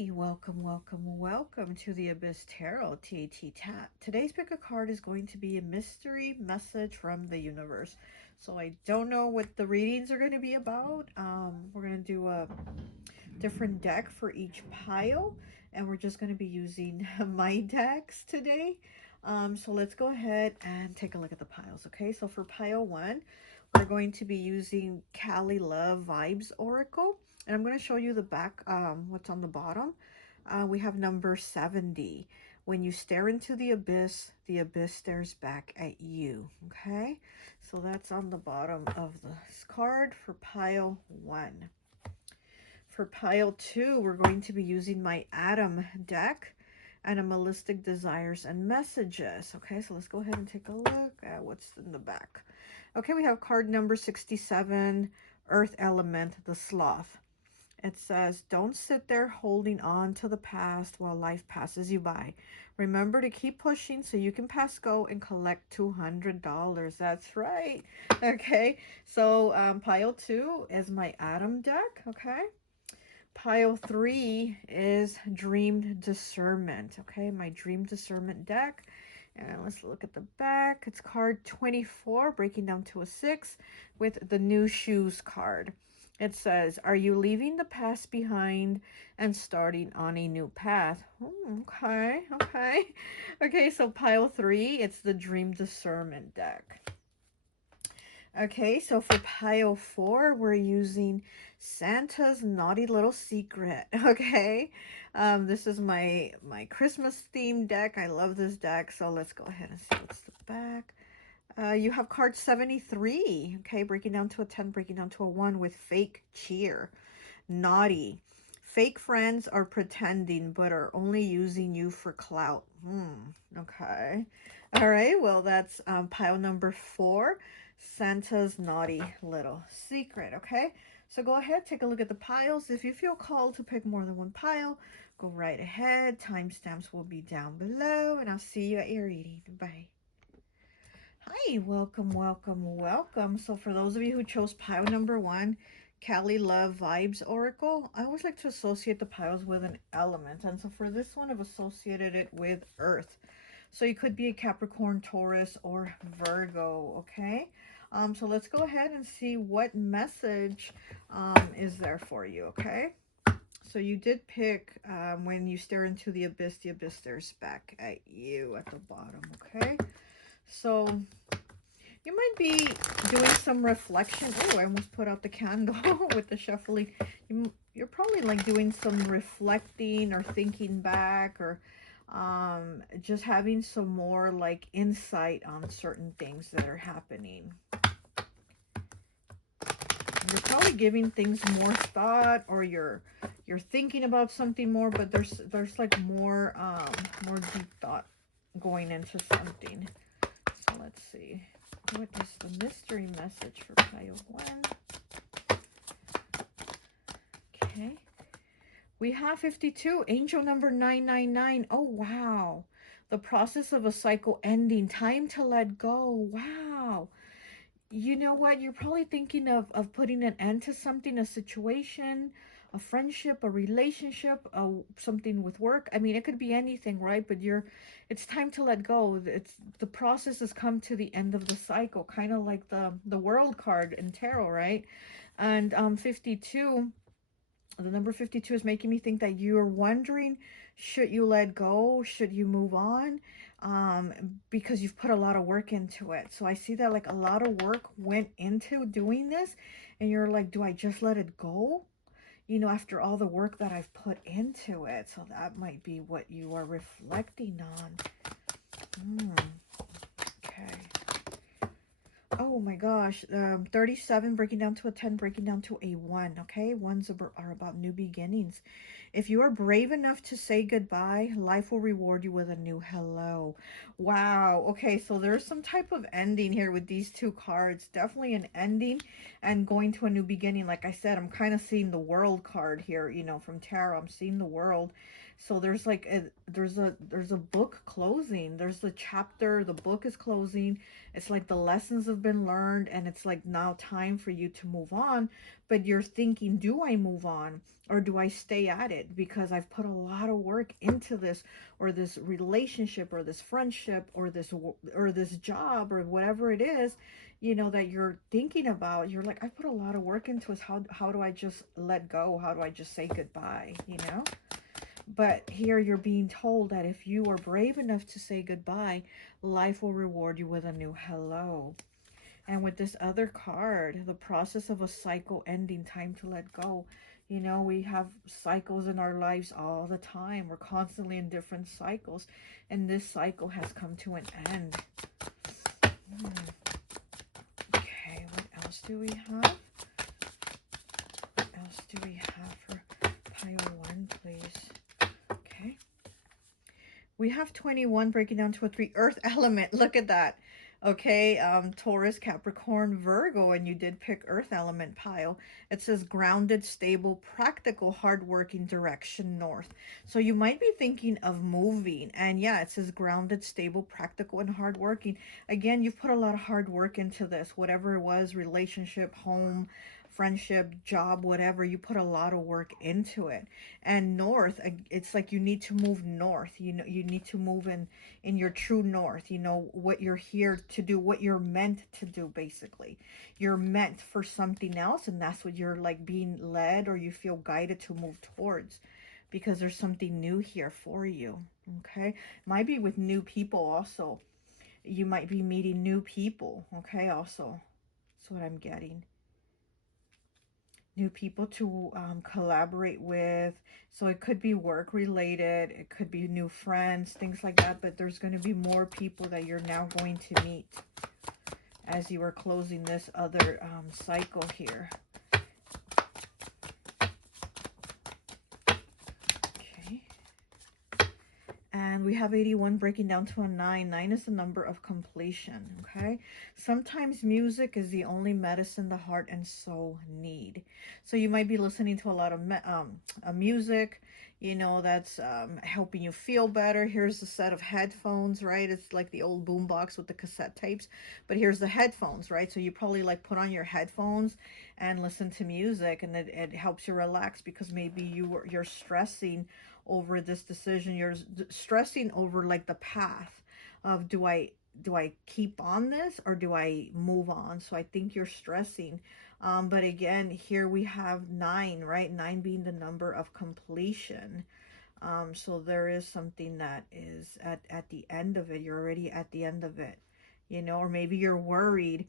Hi, welcome, welcome, welcome to the Abyss Tarot T.A.T. Today's pick a card is going to be a mystery message from the universe. So I don't know what the readings are going to be about. We're going to do a different deck for each pile, and we're just going to be using my decks today. So let's go ahead and take a look at the piles, okay? So for pile 1, we're going to be using Cali Love Vibes Oracle. And I'm going to show you the back, what's on the bottom. We have number 70. When you stare into the abyss stares back at you. Okay? So that's on the bottom of this card for pile 1. For pile 2, we're going to be using my A.D.A.M deck. Animalistic Desires and Messages. Okay, so let's go ahead and take a look at what's in the back. Okay, we have card number 67, Earth Element, the Sloth. It says, don't sit there holding on to the past while life passes you by. Remember to keep pushing so you can pass go and collect $200. That's right. Okay, so pile 2 is my A.D.A.M deck. Okay. Pile 3 is Dream Discernment. Okay, my Dream Discernment deck. And let's look at the back. It's card 24, breaking down to a 6 with the New Shoes card. It says, are you leaving the past behind and starting on a new path? Okay, okay. Okay, so pile 3, it's the Dream Discernment deck. Okay, so for pile 4, we're using Santa's Naughty Little Secret. Okay, this is my Christmas themed deck. I love this deck, so let's go ahead and see what's the back. You have card 73. Okay, breaking down to a 10, breaking down to a 1 with Fake Cheer. Naughty. Fake friends are pretending but are only using you for clout. Okay. All right, well, that's pile number 4, Santa's Naughty Little Secret, okay? So go ahead, take a look at the piles. If you feel called to pick more than one pile, go right ahead. Timestamps will be down below, and I'll see you at your reading. Bye. Hi, welcome, welcome, welcome. So for those of you who chose pile number 1, Cali Love Vibes Oracle, I always like to associate the piles with an element. And so for this one, I've associated it with Earth. So you could be a Capricorn, Taurus, or Virgo, okay? So let's go ahead and see what message is there for you, okay? So you did pick when you stare into the abyss stares back at you at the bottom, okay? So you might be doing some reflection. Oh, I almost put out the candle with the shuffling. You're probably like doing some reflecting or thinking back, or just having some more like insight on certain things that are happening. You're probably giving things more thought, or you're thinking about something more, but there's like more more deep thought going into something. So let's see. What is the mystery message for pile 1? Okay. We have 52, angel number 999. Oh, wow. The process of a cycle ending. Time to let go. Wow. You know what? You're probably thinking of putting an end to something, a situation, a friendship, a relationship, something with work. I mean, it could be anything, right? But it's time to let go. The process has come to the end of the cycle, kind of like the World card in tarot, right? And 52, the number 52 is making me think that you're wondering, should you let go? Should you move on? Because you've put a lot of work into it. So I see that like a lot of work went into doing this, and you're like, do I just let it go? You know, after all the work that I've put into it. So that might be what you are reflecting on. Okay. Oh my gosh, 37 breaking down to a 10, breaking down to a 1, okay? Ones are about new beginnings. If you are brave enough to say goodbye, life will reward you with a new hello. Wow, okay, so there's some type of ending here with these two cards. Definitely an ending and going to a new beginning. Like I said, I'm kind of seeing the World card here, you know, from tarot. I'm seeing the World. So there's like there's a book closing. There's the chapter, the book is closing. It's like the lessons have been learned, and it's like now time for you to move on. But you're thinking, do I move on or do I stay at it because I've put a lot of work into this, or this relationship, or this friendship, or this job, or whatever it is, you know, that you're thinking about. You're like, I put a lot of work into this. How do I just let go? How do I just say goodbye, you know? But here you're being told that if you are brave enough to say goodbye, life will reward you with a new hello. And with this other card, the process of a cycle ending, time to let go. You know, we have cycles in our lives all the time. We're constantly in different cycles. And this cycle has come to an end. Okay, what else do we have? What else do we have for pile 1, please? Okay. We have 21 breaking down to a 3. Earth element. Look at that. Okay, Taurus, Capricorn, Virgo, and you did pick Earth element pile. It says grounded, stable, practical, hardworking, direction north. So you might be thinking of moving. And yeah, it says grounded, stable, practical, and hardworking. Again, you've put a lot of hard work into this. Whatever it was, relationship, home, friendship, job, whatever, you put a lot of work into it. And north, it's like you need to move north. You know, you need to move in your true north, you know, what you're here to do, what you're meant to do. Basically, you're meant for something else, and that's what you're like being led, or you feel guided to move towards, because there's something new here for you. Okay, might be with new people also. You might be meeting new people. Okay, also, that's what I'm getting. New people to collaborate with. So it could be work related, it could be new friends, things like that. But there's going to be more people that you're now going to meet as you are closing this other cycle here. Okay. And we have 81 breaking down to a 9. 9 is the number of completion, okay? Sometimes music is the only medicine the heart and soul need. So you might be listening to a lot of music, you know, that's helping you feel better. Here's a set of headphones, right? It's like the old boombox with the cassette tapes. But here's the headphones, right? So you probably like put on your headphones and listen to music, and it helps you relax, because maybe you're stressing over this decision. You're stressing over like the path of, do I keep on this, or do I move on? So I think you're stressing. But again, here we have 9, right? 9 being the number of completion. So there is something that is at the end of it. You're already at the end of it, you know. Or maybe you're worried,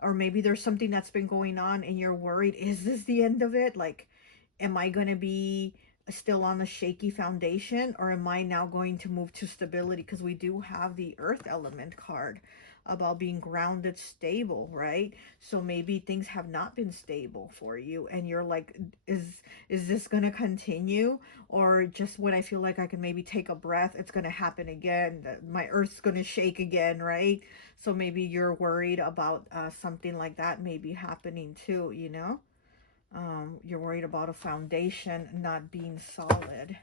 or maybe there's something that's been going on and you're worried, is this the end of it? Like, am I going to be still on the shaky foundation, or am I now going to move to stability? Because we do have the earth element card about being grounded, stable, right? So maybe things have not been stable for you, and you're like, is this going to continue? Or just when I feel like I can maybe take a breath, it's going to happen again, my earth's going to shake again, right? So maybe you're worried about something like that maybe happening too, you know. You're worried about a foundation not being solid.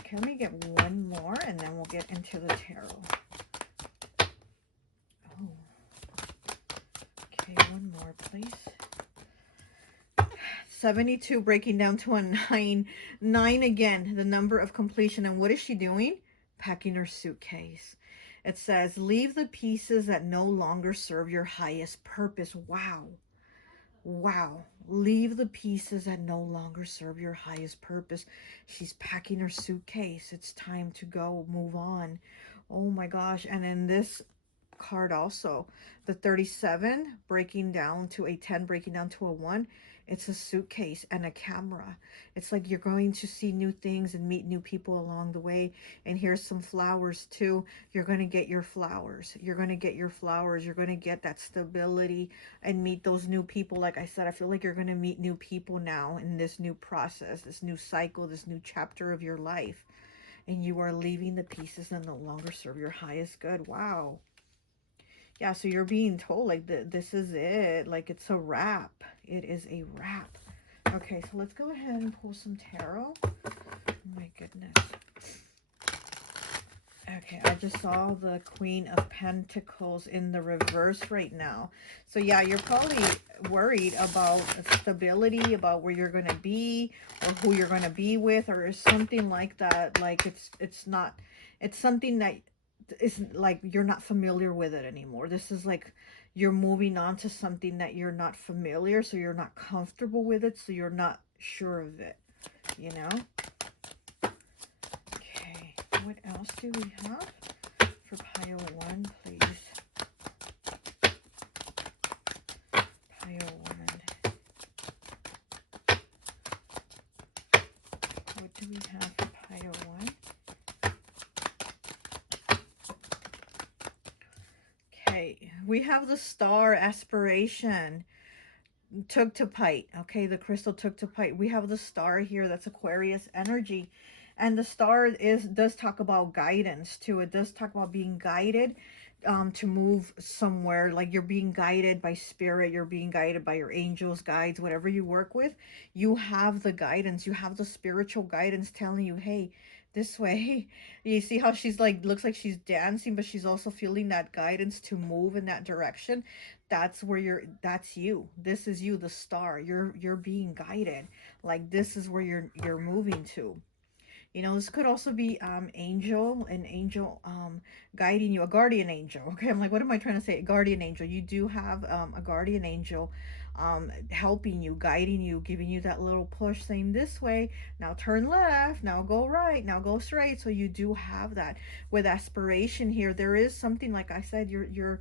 Okay, let me get one more and then we'll get into the tarot. Oh, okay, one more, please. 72 breaking down to a 9. 9 again, the number of completion. And what is she doing? Packing her suitcase. It says, leave the pieces that no longer serve your highest purpose. Wow. Wow. Leave the pieces that no longer serve your highest purpose. She's packing her suitcase. It's time to go, move on. Oh my gosh. And in this card also, the 37 breaking down to a 10, breaking down to a 1. It's a suitcase and a camera. It's like you're going to see new things and meet new people along the way. And here's some flowers too. You're going to get your flowers. You're going to get your flowers. You're going to get that stability and meet those new people. Like I said, I feel like you're going to meet new people now in this new process, this new cycle, this new chapter of your life. And you are leaving the pieces that no longer serve your highest good. Wow. Yeah, so you're being told like this is it. Like it's a wrap. It is a wrap. Okay, so let's go ahead and pull some tarot. Oh my goodness. Okay, I just saw the Queen of Pentacles in the reverse right now. So yeah, you're probably worried about stability, about where you're going to be or who you're going to be with or something like that. Like it's not, it's something that is like you're not familiar with it anymore. This is like you're moving on to something that you're not familiar, so you're not comfortable with it, so you're not sure of it, you know? Okay, what else do we have for pile 1, please? Pile 1. What do we have for pile 1? Okay, we have the Star Aspiration. T.A.T. Okay, the crystal T.A.T. We have the star here. That's Aquarius energy. And the star does talk about guidance too. It does talk about being guided to move somewhere. Like you're being guided by spirit. You're being guided by your angels, guides, whatever you work with. You have the guidance. You have the spiritual guidance telling you, hey, this way. You see how she's like, looks like she's dancing, but she's also feeling that guidance to move in that direction. That's where that's you. This is you, the star. You're being guided. Like this is where you're moving to. You know, this could also be an angel guiding you, a guardian angel. Okay, I'm like, what am I trying to say? A guardian angel. You do have a guardian angel helping you, guiding you, giving you that little push, saying this way, now turn left, now go right, now go straight. So you do have that. With aspiration here, there is something, like I said, you're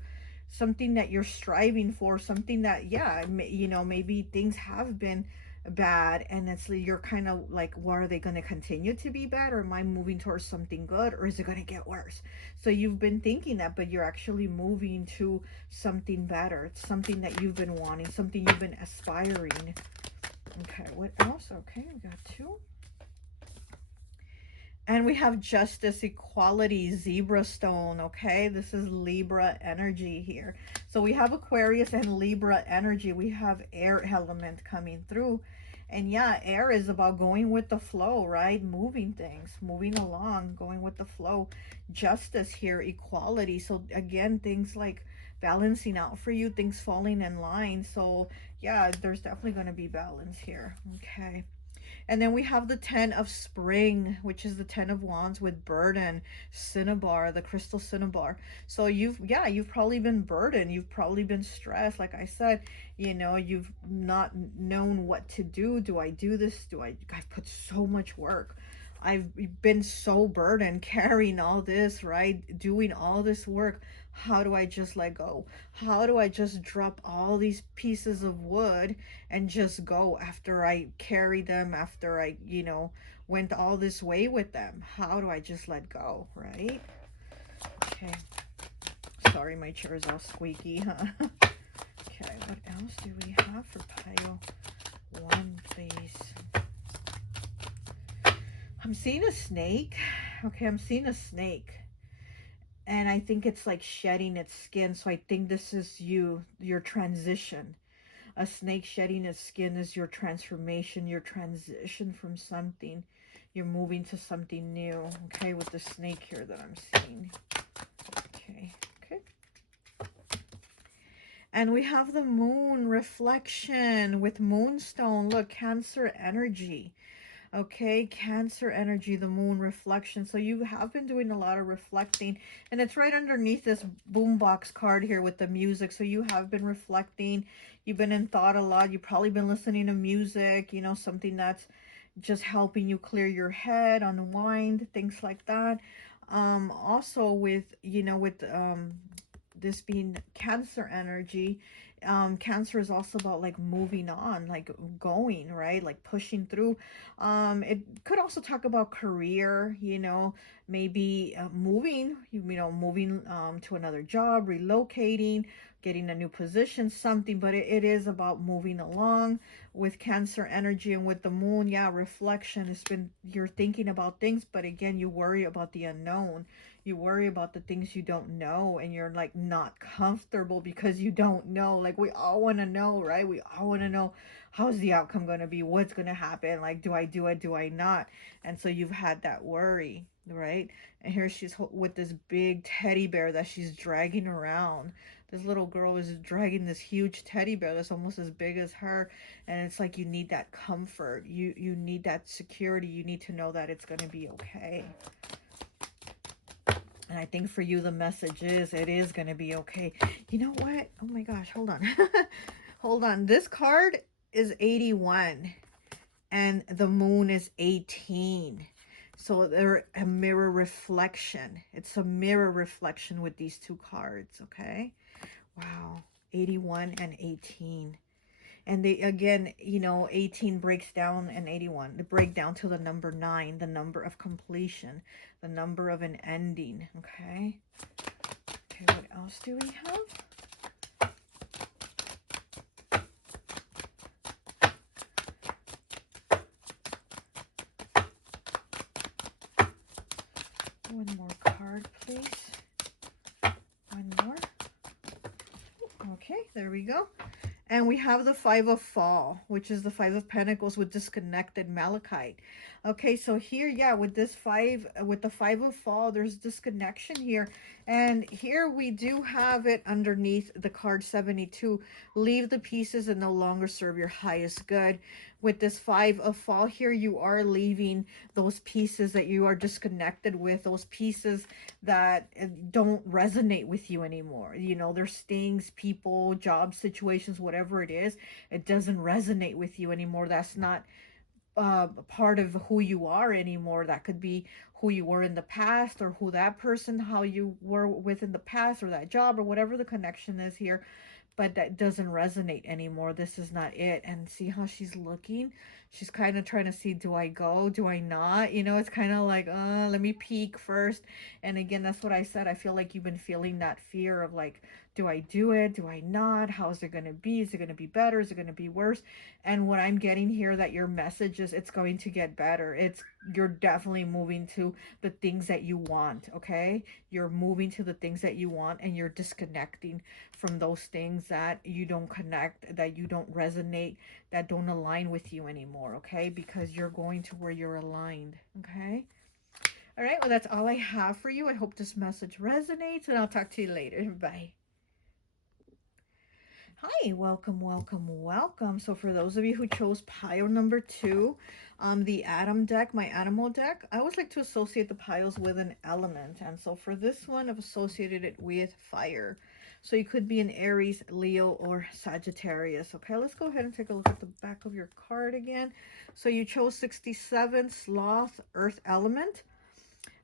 something that you're striving for, something that, yeah, you know, maybe things have been bad, and it's you're kind of like, what, are they going to continue to be bad, or am I moving towards something good, or is it going to get worse? So you've been thinking that, but you're actually moving to something better. It's something that you've been wanting, something you've been aspiring. Okay, what else? Okay, we got 2. And we have justice, equality, zebra stone. Okay, this is Libra energy here. So we have Aquarius and Libra energy. We have air element coming through. And yeah, air is about going with the flow, right? Moving things, moving along, going with the flow. Justice here, equality. So again, things like balancing out for you, things falling in line. So yeah, there's definitely going to be balance here. Okay. And then we have the 10 of Spring, which is the 10 of Wands with burden, cinnabar, the crystal cinnabar. So you've probably been burdened. You've probably been stressed. Like I said, you know, you've not known what to do. Do I do this? I've put so much work. I've been so burdened carrying all this, right? Doing all this work. How do I just let go? How do I just drop all these pieces of wood and just go after I carry them, after I, you know, went all this way with them? How do I just let go, right? Okay. Sorry, my chair is all squeaky, huh? Okay, what else do we have for pile 1, please? I'm seeing a snake. Okay, I'm seeing a snake. And I think it's like shedding its skin. So I think this is your transition. A snake shedding its skin is your transformation, your transition from something. You're moving to something new. Okay, with the snake here that I'm seeing. Okay, okay. And we have the moon reflection with moonstone. Look, Cancer energy. Okay, Cancer energy, the moon reflection. So you have been doing a lot of reflecting, and it's right underneath this boombox card here with the music. So you have been reflecting. You've been in thought a lot. You've probably been listening to music, you know, something that's just helping you clear your head, unwind, things like that. Also with, you know, with this being Cancer energy, Cancer is also about like moving on, like going, right, like pushing through. It could also talk about career, you know, maybe moving, you know, moving to another job, relocating, getting a new position, something, but it is about moving along with Cancer energy. And with the moon, yeah, reflection. It's been, you're thinking about things, but again, you worry about the unknown. You worry about the things you don't know, and you're like not comfortable because you don't know. Like, we all want to know, right? We all want to know, how's the outcome going to be, what's going to happen, like, do I do it, do I not? And so you've had that worry, right? And here she's with this big teddy bear that she's dragging around. This little girl is dragging this huge teddy bear that's almost as big as her, and it's like you need that comfort, you need that security, you need to know that it's going to be okay. And I think for you, the message is, it is going to be okay. You know what? Oh my gosh, hold on. Hold on. This card is 81 and the moon is 18. So they're a mirror reflection. It's a mirror reflection with these two cards, okay? Wow. 81 and 18. And they, again, you know, 18 breaks down, and 81, they break down to the number 9, the number of completion, the number of an ending, okay? Okay, what else do we have? One more card, please. One more. Okay, there we go. And we have the 5 of Fall, which is the 5 of Pentacles with disconnected malachite. Okay, so here, yeah, with this 5, with the 5 of Fall, there's disconnection here. And here we do have it underneath the card 72. Leave the pieces and no longer serve your highest good. With this 5 of Fall here, you are leaving those pieces that you are disconnected with, those pieces that don't resonate with you anymore. You know, there's things, people, job situations, whatever it is, it doesn't resonate with you anymore. That's not part of who you are anymore. That could be who you were in the past, or who that person, how you were with in the past, or that job, or whatever the connection is here. But that doesn't resonate anymore. This is not it. And see how she's looking? She's kind of trying to see, do I go? Do I not? You know, it's kind of like, let me peek first. And again, that's what I said. I feel like you've been feeling that fear of like, do I do it? Do I not? How's it going to be? Is it going to be better? Is it going to be worse? And what I'm getting here, that your message is, it's going to get better. You're definitely moving to the things that you want, okay? You're moving to the things that you want, and you're disconnecting from those things that you don't connect, that you don't resonate, that don't align with you anymore, okay? Because you're going to where you're aligned, okay? All right, well, that's all I have for you. I hope this message resonates, and I'll talk to you later. Bye. Hi, welcome, welcome, welcome. So for those of you who chose pile number 2, the A.D.A.M deck, my animal deck, I always like to associate the piles with an element. And so for this one, I've associated it with fire. So you could be an Aries, Leo, or Sagittarius. Okay, let's go ahead and take a look at the back of your card again. So you chose 67, Sloth, Earth element.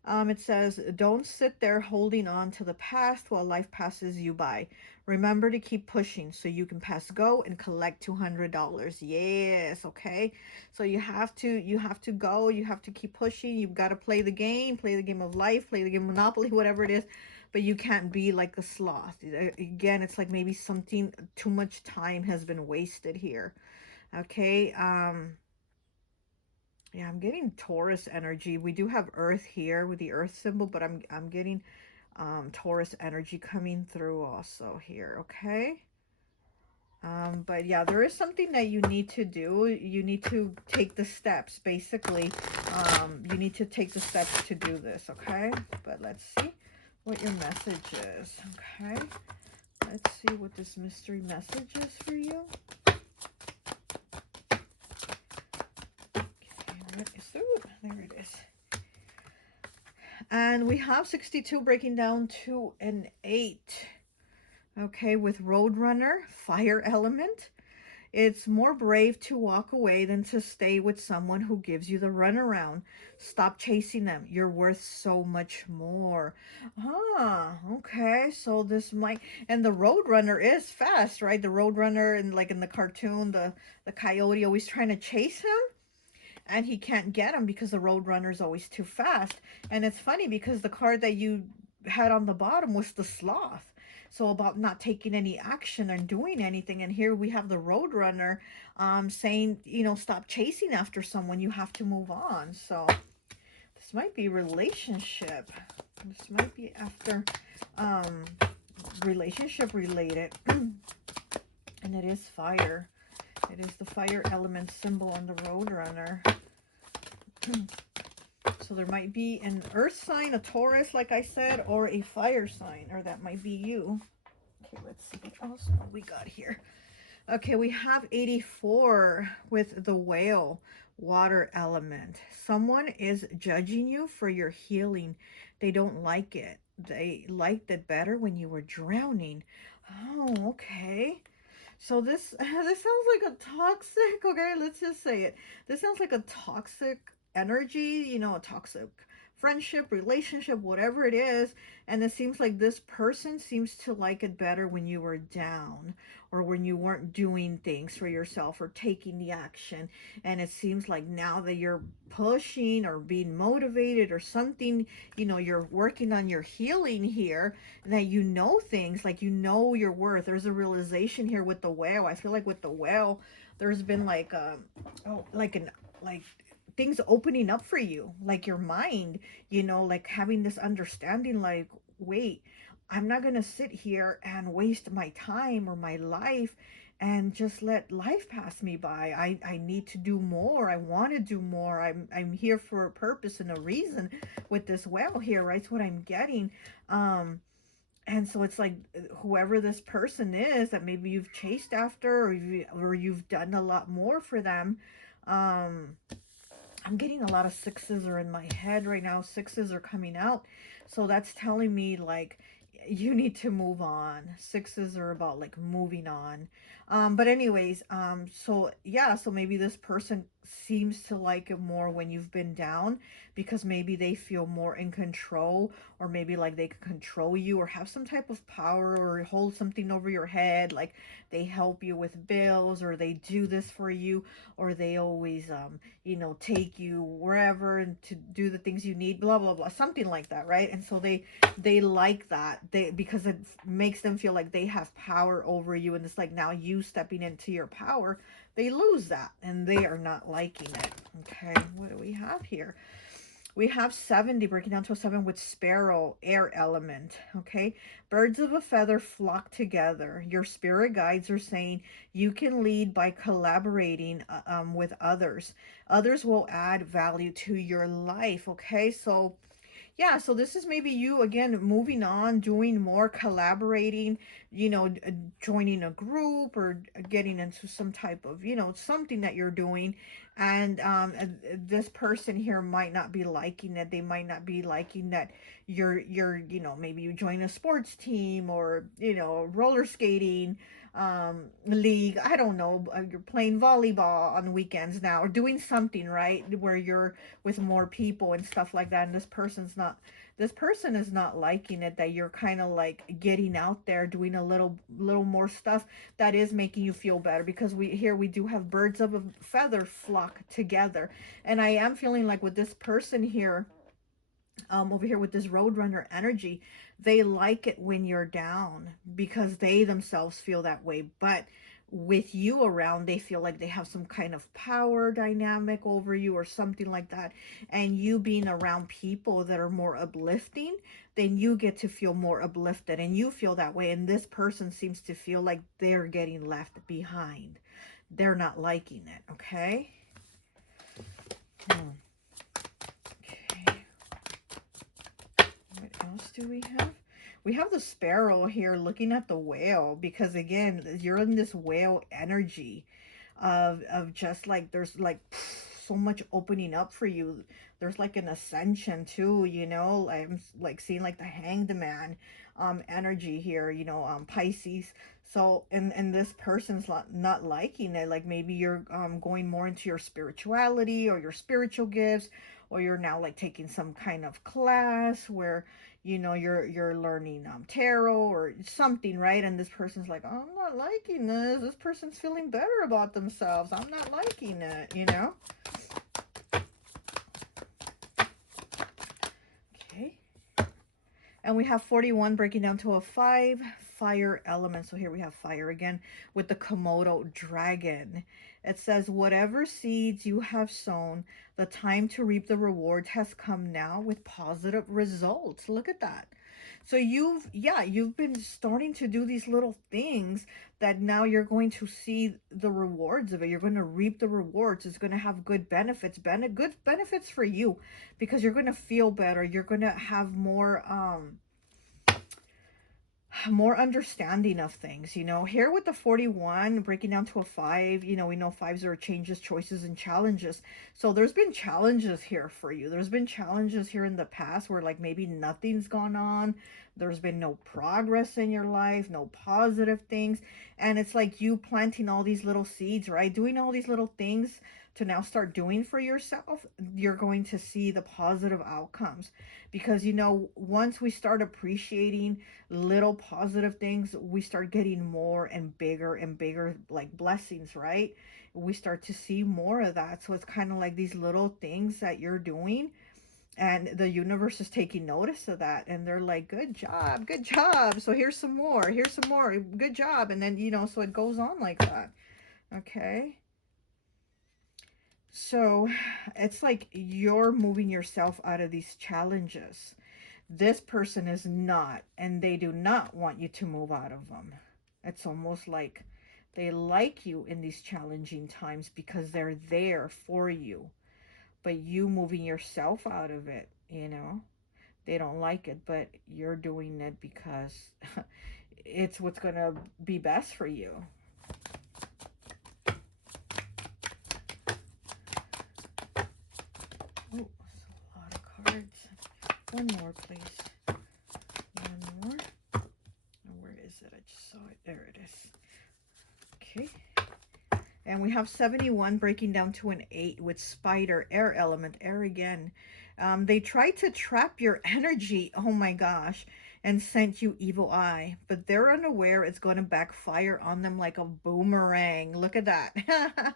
It says, don't sit there holding on to the past while life passes you by. Remember to keep pushing so you can pass go and collect $200. Yes, okay. So you have to go, you have to keep pushing. You've got to play the game of life, play the game of Monopoly, whatever it is. But you can't be like a sloth. Again, it's like maybe something, too much time has been wasted here. Okay, yeah, I'm getting Taurus energy. We do have Earth here with the Earth symbol, but I'm getting Taurus energy coming through also here, okay? But yeah, there is something that you need to do. You need to take the steps, basically. You need to take the steps to do this, okay? But let's see what your message is, okay? Let's see what this mystery message is for you. What is it? There it is. And we have 62 breaking down to an 8. Okay, with Roadrunner, fire element. It's more brave to walk away than to stay with someone who gives you the runaround. Stop chasing them. You're worth so much more. Ah, okay. So this might... And the Roadrunner is fast, right? The Roadrunner, and like in the cartoon, the coyote always trying to chase him. And he can't get him because the Roadrunner is always too fast. And it's funny because the card that you had on the bottom was the Sloth. So about not taking any action and doing anything. And here we have the Roadrunner saying, you know, stop chasing after someone. You have to move on. So this might be relationship. This might be after relationship related. And it is fire. It is the fire element symbol on the Roadrunner. So there might be an earth sign, a Taurus, like I said, or a fire sign, or that might be you. Okay, let's see what else we got here. Okay, we have 84 with the whale, water element. Someone is judging you for your healing. They don't like it. They liked it better when you were drowning. Oh, okay. So this sounds like a toxic, okay, let's just say it. This sounds like a toxic energy, you know, a toxic friendship, relationship, whatever it is. And it seems like this person seems to like it better when you were down or when you weren't doing things for yourself or taking the action. And it seems like now that you're pushing or being motivated or something, you know, you're working on your healing here, that you know things, like you know your worth. There's a realization here with the whale. I feel like with the whale, there's been like like things opening up for you, like your mind, you know, like having this understanding, like, wait, I'm not gonna sit here and waste my time or my life and just let life pass me by. I need to do more. I want to do more. I'm here for a purpose and a reason with this whale here, right? That's what I'm getting. And so it's like whoever this person is that maybe you've chased after, or you've done a lot more for them. um I'm getting a lot of sixes are in my head right now. Sixes are coming out. So that's telling me like you need to move on. Sixes are about like moving on. But anyways, so yeah, so maybe this person seems to like it more when you've been down because maybe they feel more in control, or maybe like they can control you or have some type of power or hold something over your head. Like they help you with bills, or they do this for you, or they always you know, take you wherever and to do the things you need, blah blah blah, something like that, right? And so they like that, they, because it makes them feel like they have power over you, and it's like now you stepping into your power, they lose that and they are not liking it. Okay, what do we have here? We have 70, breaking down to a 7 with sparrow, air element. Okay, birds of a feather flock together. Your spirit guides are saying you can lead by collaborating with others. Others will add value to your life. Okay, so yeah, so this is maybe you again moving on, doing more, collaborating, you know, joining a group, or getting into some type of, you know, something that you're doing. And this person here might not be liking it. They might not be liking that you're, you know, maybe you join a sports team, or, you know, roller skating league, I don't know, you're playing volleyball on weekends now, or doing something, right, where you're with more people and stuff like that. And this person is not liking it, that you're kind of like getting out there, doing a little more stuff that is making you feel better, because we do have birds of a feather flock together. And I am feeling like with this person here, over here with this roadrunner energy, they like it when you're down because they themselves feel that way. But with you around, they feel like they have some kind of power dynamic over you or something like that. And you being around people that are more uplifting, then you get to feel more uplifted and you feel that way. And this person seems to feel like they're getting left behind. They're not liking it. Okay. What else do we have? We have the sparrow here looking at the whale, because again, you're in this whale energy of just like there's like so much opening up for you. There's like an ascension too, you know. I'm like seeing like the hanged man energy here, you know, Pisces. So and this person's not liking it. Like maybe you're going more into your spirituality or your spiritual gifts, or you're now like taking some kind of class where, you know, you're learning tarot or something, right? And this person's like, oh, I'm not liking this. This person's feeling better about themselves. I'm not liking it, you know. Okay. And we have 41 breaking down to a 5. fire element. So here we have fire again with the Komodo dragon. It says, whatever seeds you have sown, the time to reap the rewards has come now with positive results. Look at that. So you've been starting to do these little things that now you're going to see the rewards of it. You're going to reap the rewards. It's going to have good benefits, good benefits for you, because you're going to feel better. You're going to have more understanding of things, here with the 41 breaking down to a 5. We know 5s are changes, choices, and challenges. So there's been challenges here for you. There's been challenges here in the past where like maybe nothing's gone on. There's been no progress in your life, no positive things. And it's like you planting all these little seeds, right? Doing all these little things to now start doing for yourself. You're going to see the positive outcomes, because once we start appreciating little positive things, we start getting more and bigger like blessings, right? We start to see more of that. So it's kind of like these little things that you're doing, and the universe is taking notice of that, and they're like, good job, good job. So here's some more, good job. And then so it goes on like that. Okay, so it's like you're moving yourself out of these challenges. This person is not, and they do not want you to move out of them. It's almost like they like you in these challenging times because they're there for you. But you moving yourself out of it, they don't like it, but you're doing it because it's what's going to be best for you. Oh, that's a lot of cards. One more, please. One more. Oh, where is it? I just saw it. There it is. Okay. And we have 71 breaking down to an 8 with spider, air element, air again. They tried to trap your energy, oh my gosh, and sent you evil eye. But they're unaware it's going to backfire on them like a boomerang. Look at that.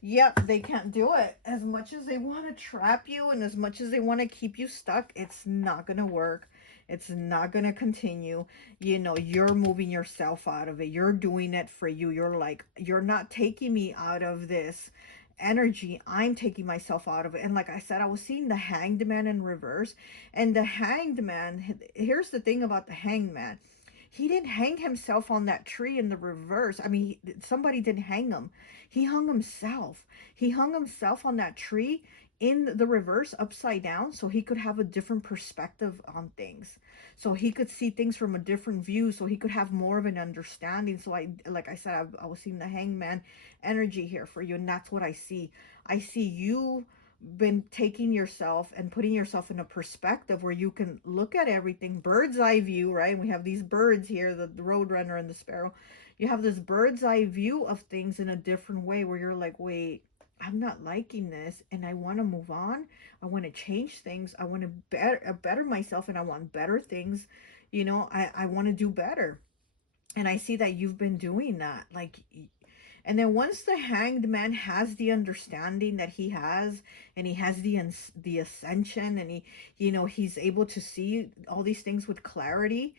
Yep, they can't do it. As much as they want to trap you and as much as they want to keep you stuck, it's not going to work. It's not going to continue. You're moving yourself out of it. You're doing it for you. You're like, you're not taking me out of this energy. I'm taking myself out of it. And like I said, I was seeing the Hanged Man in reverse. And the Hanged Man, here's the thing about the Hanged Man. He didn't hang himself on that tree in the reverse. I mean, somebody didn't hang him. He hung himself. He hung himself on that tree in the reverse, upside down, so he could have a different perspective on things. So he could see things from a different view, so he could have more of an understanding. So like I said, I was seeing the Hangman energy here for you, and that's what I see. I see you been taking yourself and putting yourself in a perspective where you can look at everything bird's eye view, right? We have these birds here, the roadrunner and the sparrow. You have this bird's eye view of things in a different way where you're like, wait, I'm not liking this and I want to move on. I want to change things. I want to better myself, and I want better things. I want to do better. And I see that you've been doing that. And then once the Hanged Man has the understanding that he has, and he has the ascension, and he's able to see all these things with clarity,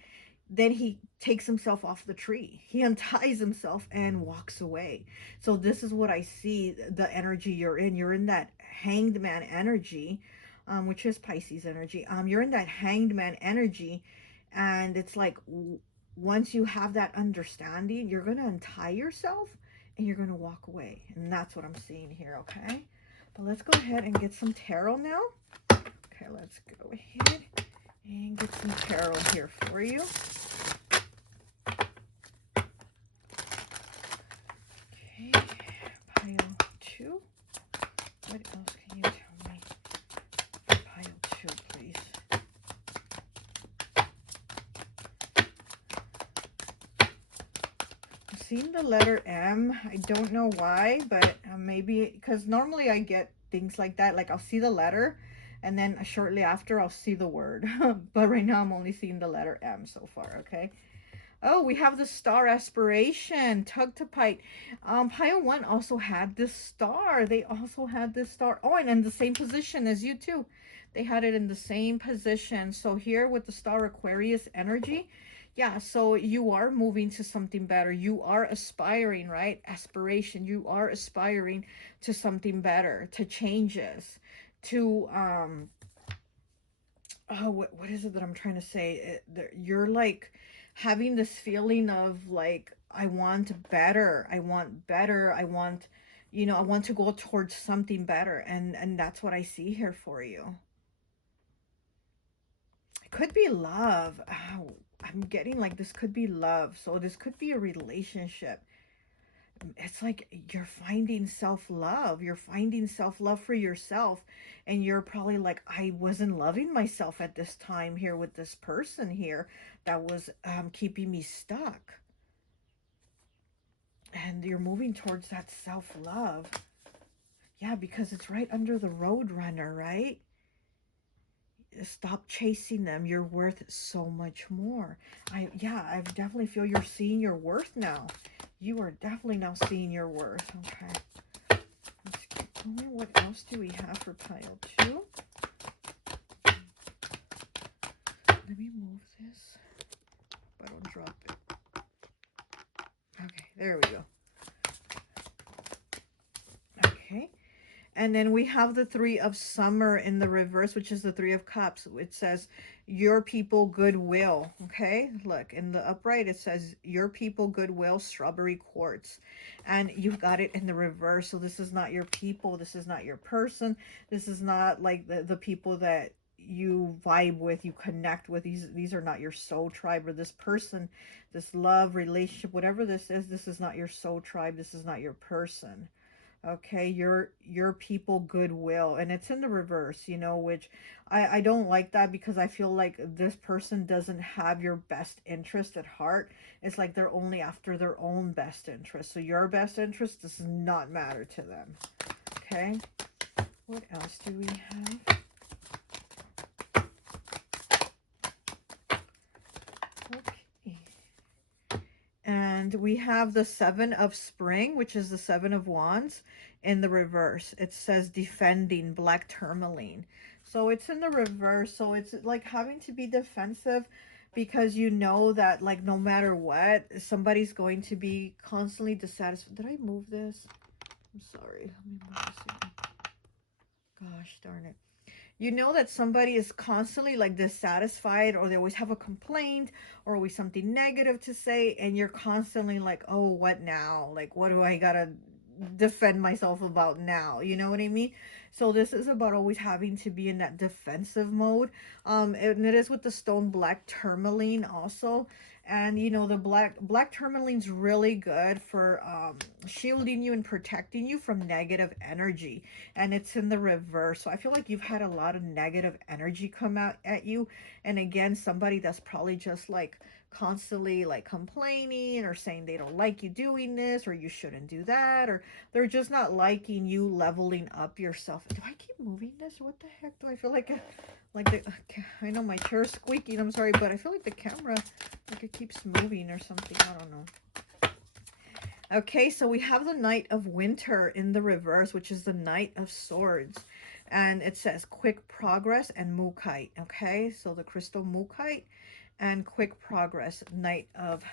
then he takes himself off the tree. He unties himself and walks away. So this is what I see, the energy you're in. You're in that Hanged Man energy, which is Pisces energy. You're in that Hanged Man energy, and it's like once you have that understanding, you're going to untie yourself and you're going to walk away. And that's what I'm seeing here, okay? But let's go ahead and get some tarot now. Okay, let's go ahead and get some tarot here for you. Okay, pile 2. What else can you tell me for pile 2, please? I'm seeing the letter M. I don't know why, but maybe because normally I get things like that. Like I'll see the letter, and then shortly after I'll see the word. But right now I'm only seeing the letter M so far, okay? Oh, we have the star aspiration, tug to pite. Pile 1 also had this star. They also had this star. Oh, and in the same position as you too. They had it in the same position. So here with the star Aquarius energy, Yeah, so you are moving to something better. You are aspiring, right? Aspiration. You are aspiring to something better, to changes, to oh, what is it that I'm trying to say? You're like having this feeling of like, I want better. I want better. I want, you know, I want to go towards something better. And that's what I see here for you. It could be love. Oh, I'm getting like this could be love. So this could be a relationship. It's like you're finding self-love. You're finding self-love for yourself. And you're probably like, I wasn't loving myself at this time here with this person here that was keeping me stuck. And you're moving towards that self-love. Yeah, because it's right under the road runner, right? Stop chasing them. You're worth so much more. I definitely feel you're seeing your worth now. You are definitely now seeing your worth. Okay. Let's keep going. What else do we have for pile 2? Let me move this. But I'll drop it. Okay, there we go. Okay. And then we have the 3 of Summer in the reverse, which is the 3 of Cups. It says, your people, goodwill. Okay, look, in the upright, it says, your people, goodwill, strawberry quartz. And you've got it in the reverse. So this is not your people. This is not your person. This is not like the people that you vibe with, you connect with. These are not your soul tribe, or this person, this love, relationship, whatever this is not your soul tribe. This is not your person. Okay, your people, goodwill, and it's in the reverse, you know, which I don't like that, because I feel like this person doesn't have your best interest at heart. It's like they're only after their own best interest. So your best interest does not matter to them. Okay, what else do we have? Okay. And we have the 7 of Spring, which is the 7 of Wands in the reverse. It says defending, black tourmaline. So it's in the reverse. So it's like having to be defensive, because you know that like no matter what, somebody's going to be constantly dissatisfied. Did I move this? I'm sorry. Let me move this again. Gosh darn it. You know that somebody is constantly like dissatisfied, or they always have a complaint, or always something negative to say, and you're constantly like, oh, what now? Like, what do I gotta defend myself about now? You know what I mean? So this is about always having to be in that defensive mode. And it is with the stone black tourmaline also. And you know, the black tourmaline's really good for shielding you and protecting you from negative energy. And it's in the reverse. So I feel like you've had a lot of negative energy come out at you. And again, somebody that's probably just like constantly like complaining, or saying they don't like you doing this, or you shouldn't do that, or they're just not liking you leveling up yourself. Do I keep moving this? What the heck? Do I feel like I know my chair's squeaking, I'm sorry, but I feel like the camera, like it keeps moving or something. I don't know. Okay, so we have the Knight of Winter in the reverse, which is the Knight of Swords. And it says quick progress and Mukite. Okay, so the crystal Mukite and quick progress, Knight of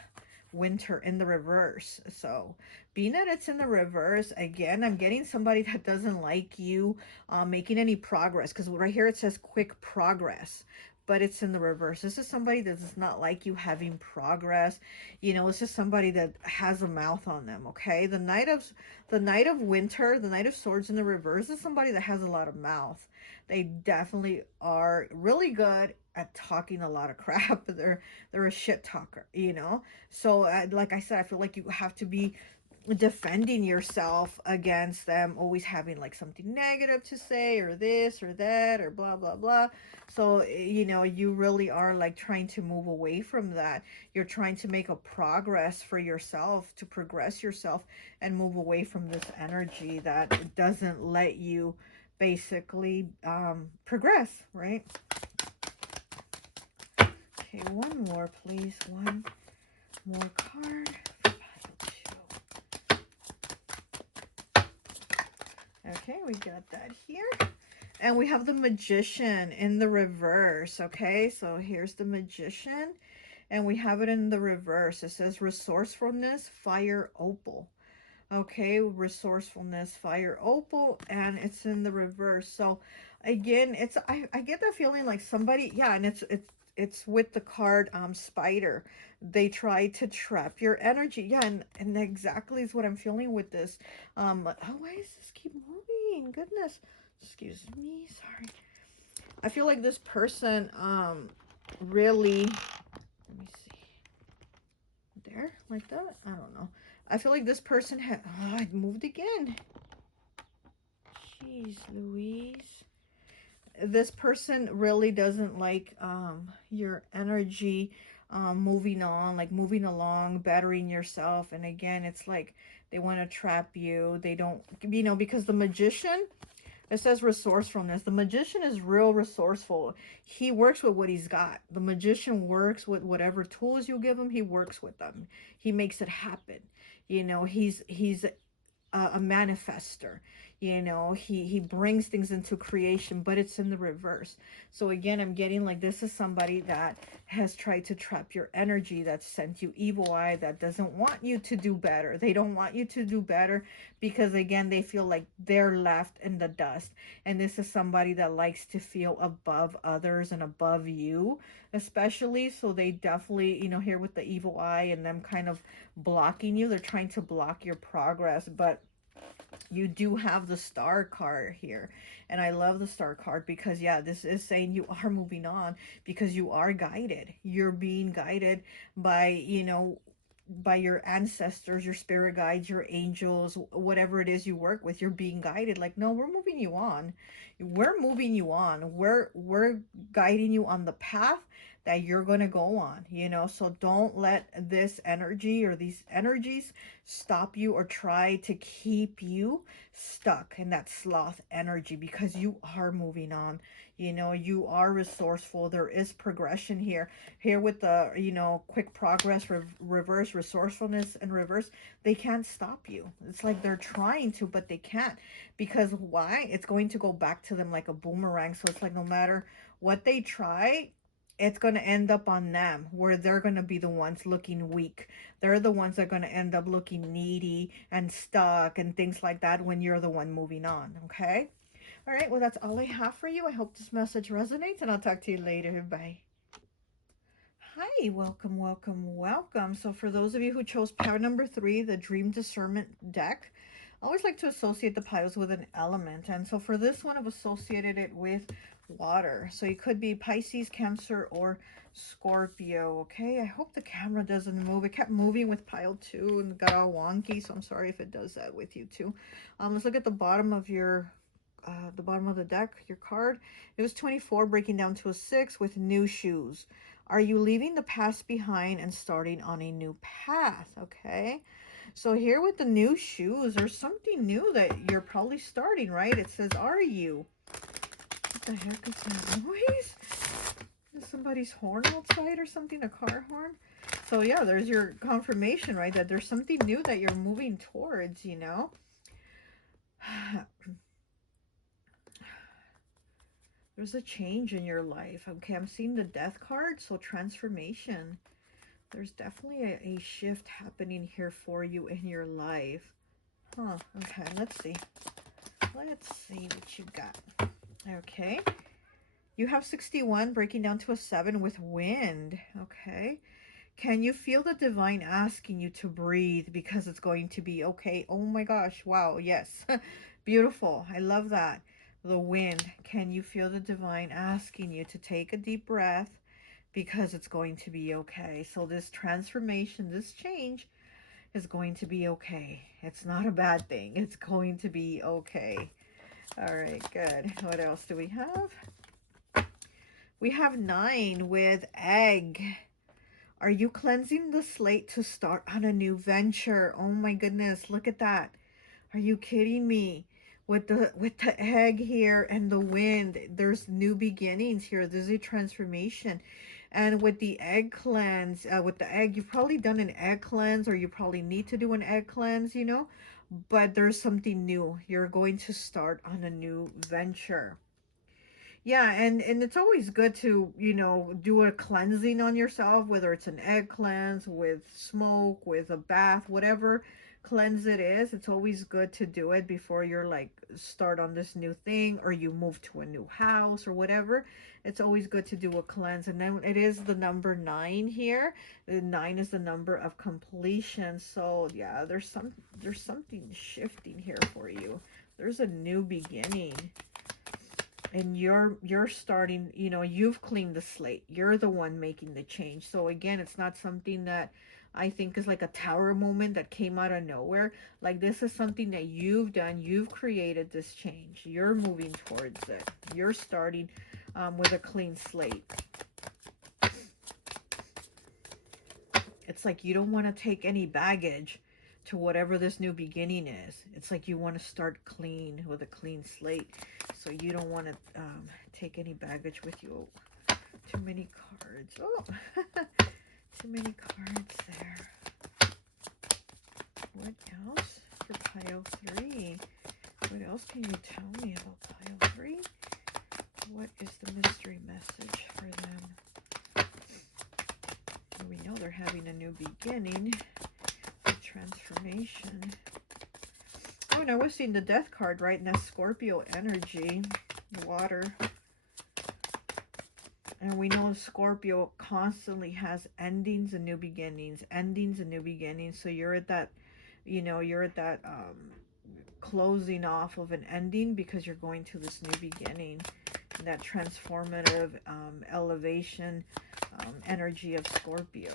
Winter in the reverse. So being that it's in the reverse, again, I'm getting somebody that doesn't like you making any progress, because right here it says quick progress, but it's in the reverse. This is somebody that does not like you having progress. You know, this is somebody that has a mouth on them. Okay, the Knight of Winter, the Knight of Swords in the reverse, is somebody that has a lot of mouth. They definitely are really good at talking a lot of crap. They're a shit talker, you know. So like I said, I feel like you have to be defending yourself against them always having like something negative to say, or this or that, or blah blah blah. So you know, you really are like trying to move away from that. You're trying to make a progress for yourself, to progress yourself and move away from this energy that doesn't let you basically progress, right? Okay, one more please. One more card for pile 2. Okay, we got that here. And we have the Magician in the reverse. Okay, so here's the Magician. And we have it in the reverse. It says resourcefulness, fire opal. Okay, resourcefulness, fire opal, and it's in the reverse. So again, it's I get the feeling like somebody, yeah, and it's with the card spider. They try to trap your energy. Yeah, and exactly is what I'm feeling with this. Oh, why does this keep moving? Goodness. Excuse me, sorry. I feel like this person really, let me see. There, like that? I don't know. I feel like this person had, oh, it moved again. Jeez Louise. This person really doesn't like your energy moving on, like moving along, bettering yourself. And again, it's like they want to trap you. They don't, you know, because the magician, it says resourcefulness. The magician is real resourceful. He works with what he's got. The magician works with whatever tools you give him. He works with them. He makes it happen. You know, he's a manifester. You know, he brings things into creation, but it's in the reverse. So again, I'm getting like this is somebody that has tried to trap your energy, that sent you evil eye, that doesn't want you to do better. They don't want you to do better because again, they feel like they're left in the dust. And this is somebody that likes to feel above others and above you especially. So they definitely, you know, here with the evil eye and them kind of blocking you, they're trying to block your progress. But you do have the star card here, and I love the star card because yeah, this is saying you are moving on because you are guided. You're being guided by, you know, by your ancestors, your spirit guides, your angels, whatever it is you work with. You're being guided like, no, we're moving you on. We're moving you on. We're guiding you on the path that you're going to go on, you know. So don't let this energy or these energies stop you or try to keep you stuck in that sloth energy because you are moving on. You know, you are resourceful. There is progression here. Here with the, you know, quick progress, reverse resourcefulness and reverse, they can't stop you. It's like they're trying to, but they can't. Because why? It's going to go back to them like a boomerang. So it's like no matter what they try, it's going to end up on them where they're going to be the ones looking weak. They're the ones that are going to end up looking needy and stuck and things like that when you're the one moving on. Okay. All right. Well, that's all I have for you. I hope this message resonates and I'll talk to you later. Bye. Hi, welcome, welcome, welcome. So for those of you who chose pile number 3, the Dream Discernment deck, I always like to associate the piles with an element. And so for this one, I've associated it with water. So it could be Pisces, Cancer, or Scorpio. Okay, I hope the camera doesn't move. It kept moving with pile 2 and got all wonky. So I'm sorry if it does that with you too. Let's look at the bottom of your the bottom of the deck, your card. It was 24, breaking down to a 6 with new shoes. Are you leaving the past behind and starting on a new path? Okay. So here with the new shoes, there's something new that you're probably starting, right? It says, are you? What the heck is that noise? Is somebody's horn outside or something? A car horn? So yeah, there's your confirmation, right? That there's something new that you're moving towards, you know? There's a change in your life. Okay, I'm seeing the death card, so transformation. There's definitely a shift happening here for you in your life. Huh, okay, let's see. Let's see what you got. Okay, you have 61, breaking down to a 7 with wind. Okay, can you feel the divine asking you to breathe because it's going to be okay? Oh my gosh, wow, yes. Beautiful, I love that. The wind, can you feel the divine asking you to take a deep breath because it's going to be okay? So this transformation, this change is going to be okay. It's not a bad thing. It's going to be okay. All right, good. What else do we have? We have 9 with egg. Are you cleansing the slate to start on a new venture? Oh my goodness, look at that. Are you kidding me? With the egg here and the wind, there's new beginnings here. There's a transformation. And with the egg cleanse, with the egg, you've probably done an egg cleanse or you probably need to do an egg cleanse, you know. But there's something new. You're going to start on a new venture. Yeah, and it's always good to, you know, do a cleansing on yourself, whether it's an egg cleanse with smoke, with a bath, whatever cleanse it is. It's always good to do it before you're like start on this new thing or you move to a new house or whatever. It's always good to do a cleanse. And then it is the number 9 here. The 9 is the number of completion. So yeah, there's something shifting here for you. There's a new beginning. And you're starting, you know, you've cleaned the slate, you're the one making the change. So again, it's not something that I think is like a tower moment that came out of nowhere. Like, this is something that you've done. You've created this change, you're moving towards it, you're starting with a clean slate. It's like you don't want to take any baggage to whatever this new beginning is. It's like you want to start clean with a clean slate. So you don't want to take any baggage with you. Oh, too many cards. Oh, too many cards there. What else for pile 3? What else can you tell me about pile 3? What is the mystery message for them? We know they're having a new beginning, a transformation. Oh, and I was seeing the death card, right? And that's Scorpio energy, water. And we know Scorpio constantly has endings and new beginnings, endings and new beginnings. So you're at that, you know, you're at that closing off of an ending because you're going to this new beginning, that transformative elevation energy of Scorpio.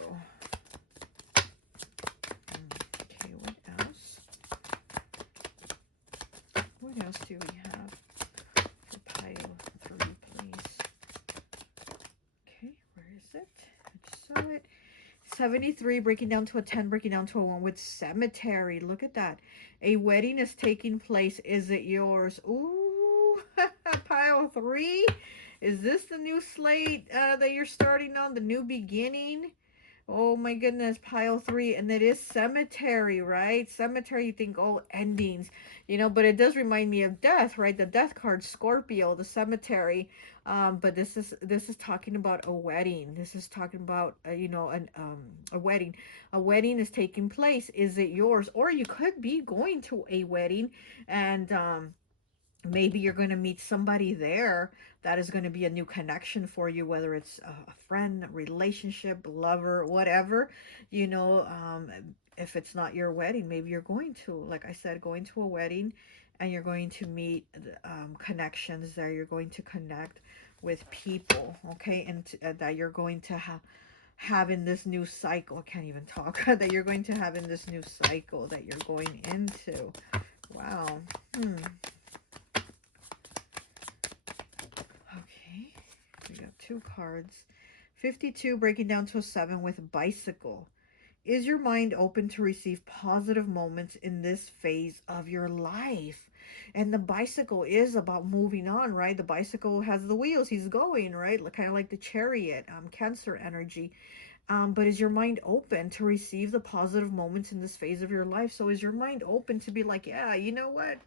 Okay, what else? What else do we have for pile 3, please? Okay, where is it? I just saw it. 73, breaking down to a 10, breaking down to a 1 with cemetery. Look at that. A wedding is taking place. Is it yours? Ooh, pile 3. Is this the new slate that you're starting on? The new beginning? Oh my goodness, pile 3. And it is cemetery, right? Cemetery, you think, oh, endings, you know, but it does remind me of death, right? The death card, Scorpio, the cemetery. But this is talking about a wedding. This is talking about you know, a wedding. A wedding is taking place. Is it yours? Or you could be going to a wedding, and maybe you're going to meet somebody there that is going to be a new connection for you, whether it's a friend, a relationship, lover, whatever, you know. If it's not your wedding, maybe you're going to, like I said, going to a wedding, and you're going to meet connections there. You're going to connect with people, okay, and that you're going to have in this new cycle. I can't even talk. That you're going to have in this new cycle that you're going into. Wow. Okay, we got 2 cards. 52, breaking down to a 7 with bicycle. Is your mind open to receive positive moments in this phase of your life? And the bicycle is about moving on, right? The bicycle has the wheels. He's going, right? Kind of like the chariot, Cancer energy. But is your mind open to receive the positive moments in this phase of your life? So is your mind open to be like, yeah, you know what?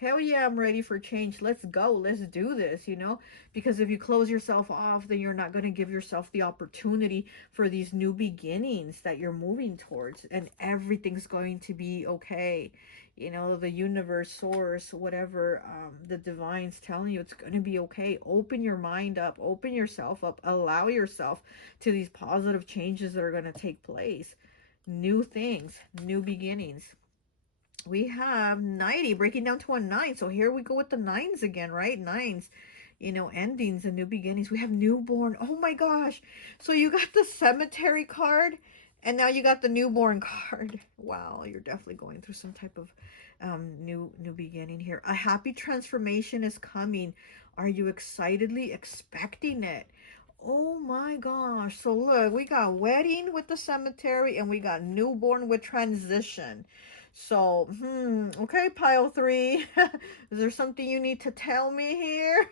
Hell yeah, I'm ready for change. Let's go. Let's do this, you know? Because if you close yourself off, then you're not going to give yourself the opportunity for these new beginnings that you're moving towards. And everything's going to be okay. You know, the universe, source, whatever, the divine's telling you, it's going to be okay. Open your mind up. Open yourself up. Allow yourself to these positive changes that are going to take place. New things, new beginnings. We have 90 breaking down to a 9. So here we go with the 9s again, right? 9s, you know, endings and new beginnings. We have newborn. Oh my gosh. So you got the cemetery card, and now you got the newborn card. Wow, you're definitely going through some type of new beginning here. A happy transformation is coming. Are you excitedly expecting it? Oh my gosh. So look, we got wedding with the cemetery, and we got newborn with transition. So, okay, pile 3. Is there something you need to tell me here?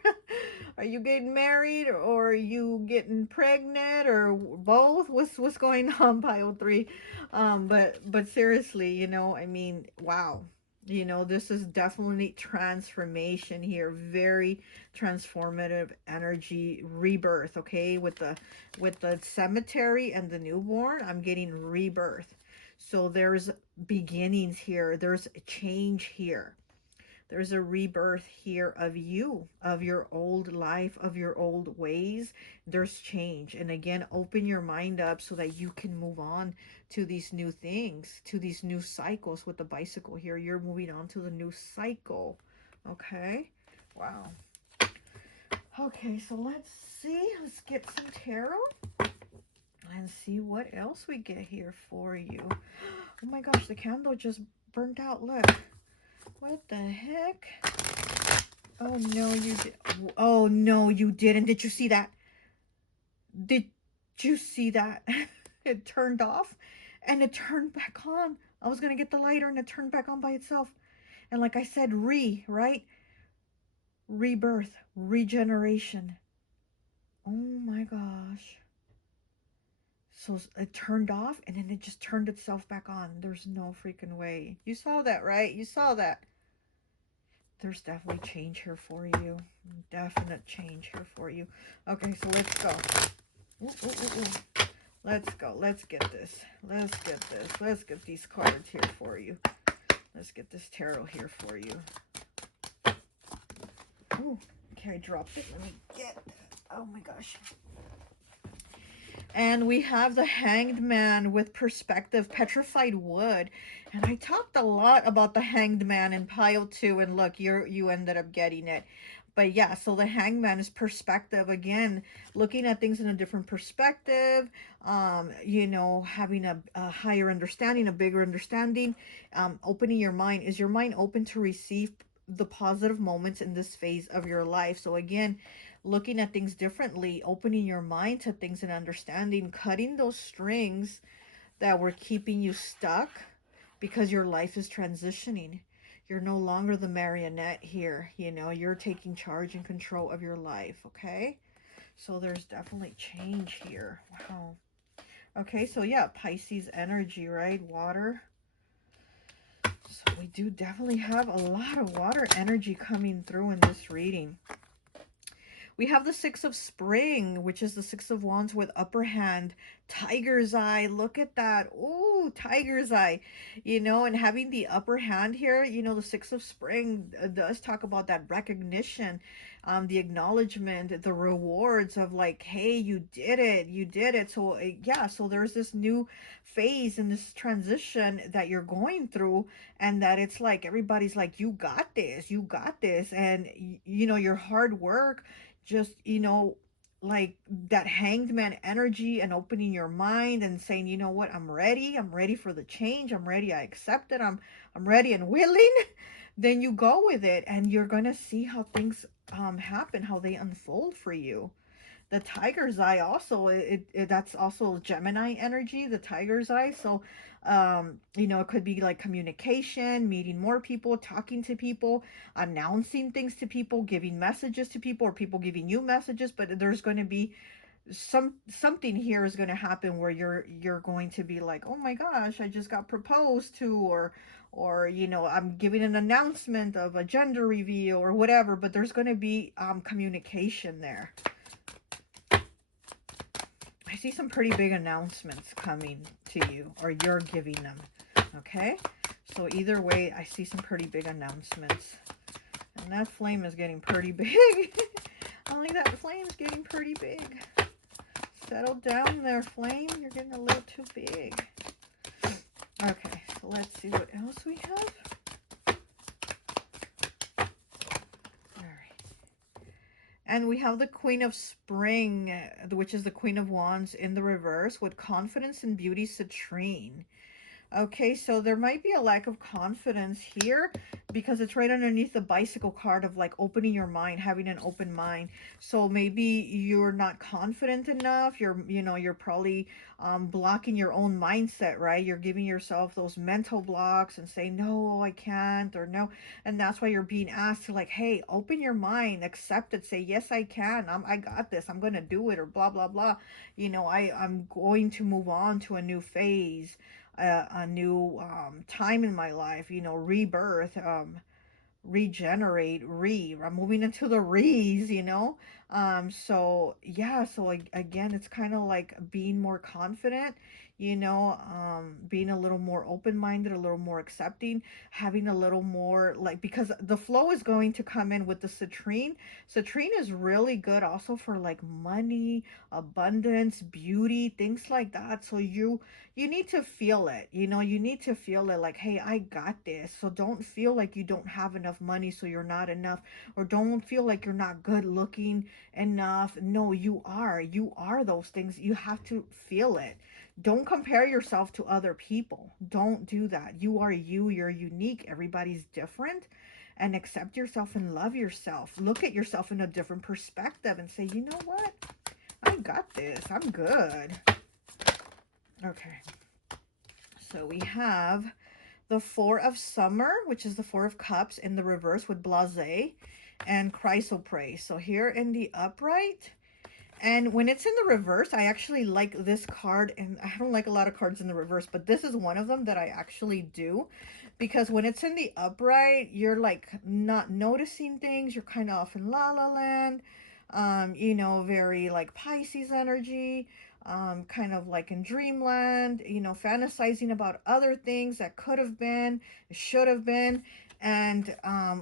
Are you getting married, or are you getting pregnant, or both? What's going on, pile 3? But seriously, you know, I mean, wow. You know, this is definitely transformation here. Very transformative energy, rebirth, okay? With the cemetery and the newborn, I'm getting rebirth. So there's beginnings here. There's a change here. There's a rebirth here of you, of your old life, of your old ways. There's change. And again, open your mind up so that you can move on to these new things, to these new cycles. With the bicycle here, you're moving on to the new cycle. Okay? Wow. Okay, so let's see. Let's get some tarot and see what else we get here for you. Oh my gosh, the candle just burnt out. Look. What the heck? Oh no, you did. Oh no, you didn't. Did you see that? Did you see that? It turned off and it turned back on. I was gonna get the lighter and it turned back on by itself. And like I said, right? Rebirth, regeneration. Oh my gosh. So it turned off and then it just turned itself back on. There's no freaking way. You saw that, right? You saw that. There's definitely change here for you. Definite change here for you. Okay, so let's go. Ooh, ooh, ooh, ooh. Let's go. Let's get this. Let's get this. Let's get these cards here for you. Let's get this tarot here for you. Ooh, okay, I dropped it. Let me get that. Oh my gosh. And we have the Hanged Man with perspective, petrified wood. And I talked a lot about the Hanged Man in pile 2, and look, you ended up getting it. But yeah, so the Hanged Man is perspective again, looking at things in a different perspective. You know, having a higher understanding, a bigger understanding. Opening your mind. Is your mind open to receive the positive moments in this phase of your life? So again, looking at things differently, opening your mind to things and understanding, cutting those strings that were keeping you stuck because your life is transitioning. You're no longer the marionette here. You know, you're taking charge and control of your life, okay? So there's definitely change here. Wow. Okay, so yeah, Pisces energy, right? Water. So we do definitely have a lot of water energy coming through in this reading. We have the Six of Spring, which is the Six of Wands with upper hand. Tiger's Eye. Look at that. Oh, Tiger's Eye. You know, and having the upper hand here, you know, the Six of Spring does talk about that recognition, the acknowledgement, the rewards of like, hey, you did it. You did it. So, yeah, so there's this new phase in this transition that you're going through, and that it's like everybody's like, you got this. You got this. And, you know, your hard work just, you know, like that hanged man energy and opening your mind and saying, you know what, I'm ready for the change, I'm ready, I accept it, I'm ready and willing. Then you go with it and you're gonna see how things happen, how they unfold for you. The tiger's eye also, that's also Gemini energy, the tiger's eye. So you know, it could be like communication, meeting more people, talking to people, announcing things to people, giving messages to people, or people giving you messages. But there's going to be something here is going to happen where you're going to be like, oh my gosh, I just got proposed to, or you know, I'm giving an announcement of a gender reveal or whatever. But there's going to be communication there. I see some pretty big announcements coming to you, or you're giving them. Okay, so either way, I see some pretty big announcements. And that flame is getting pretty big. Only that flame's getting pretty big. Settle down there, flame. You're getting a little too big. Okay, so let's see what else we have. And we have the Queen of Spring, which is the Queen of Wands in the reverse, with confidence and beauty citrine. Okay, so there might be a lack of confidence here because it's right underneath the bicycle card of like opening your mind, having an open mind. So maybe you're not confident enough. You're probably blocking your own mindset, right? You're giving yourself those mental blocks and saying, no, I can't, or no. And that's why you're being asked to like, hey, open your mind, accept it, say, yes, I can. I got this. I'm going to do it, or blah, blah, blah. You know, I'm going to move on to a new phase. a new time in my life, you know, rebirth, regenerate, I'm moving into the re's, you know. So yeah, so again, it's kind of like being more confident, you know, being a little more open-minded, a little more accepting, having a little more like, because the flow is going to come in with the citrine is really good also for like money, abundance, beauty, things like that. So you need to feel it, you know, you need to feel it like, hey, I got this. So don't feel like you don't have enough money, so you're not enough, or don't feel like you're not good looking enough. No, you are those things. You have to feel it. Don't compare yourself to other people. Don't do that. You are you, you're unique, everybody's different. And accept yourself and love yourself. Look at yourself in a different perspective and say, you know what, I got this, I'm good. Okay, so we have the Four of Summer, which is the Four of Cups in the reverse with Blasé, and Chrysoprase. So here in the upright, and when it's in the reverse, I actually like this card, and I don't like a lot of cards in the reverse, but this is one of them that I actually do, because when it's in the upright, you're like not noticing things, you're kind of off in la la land, you know, very like Pisces energy, kind of like in dreamland, you know, fantasizing about other things that could have been, should have been. And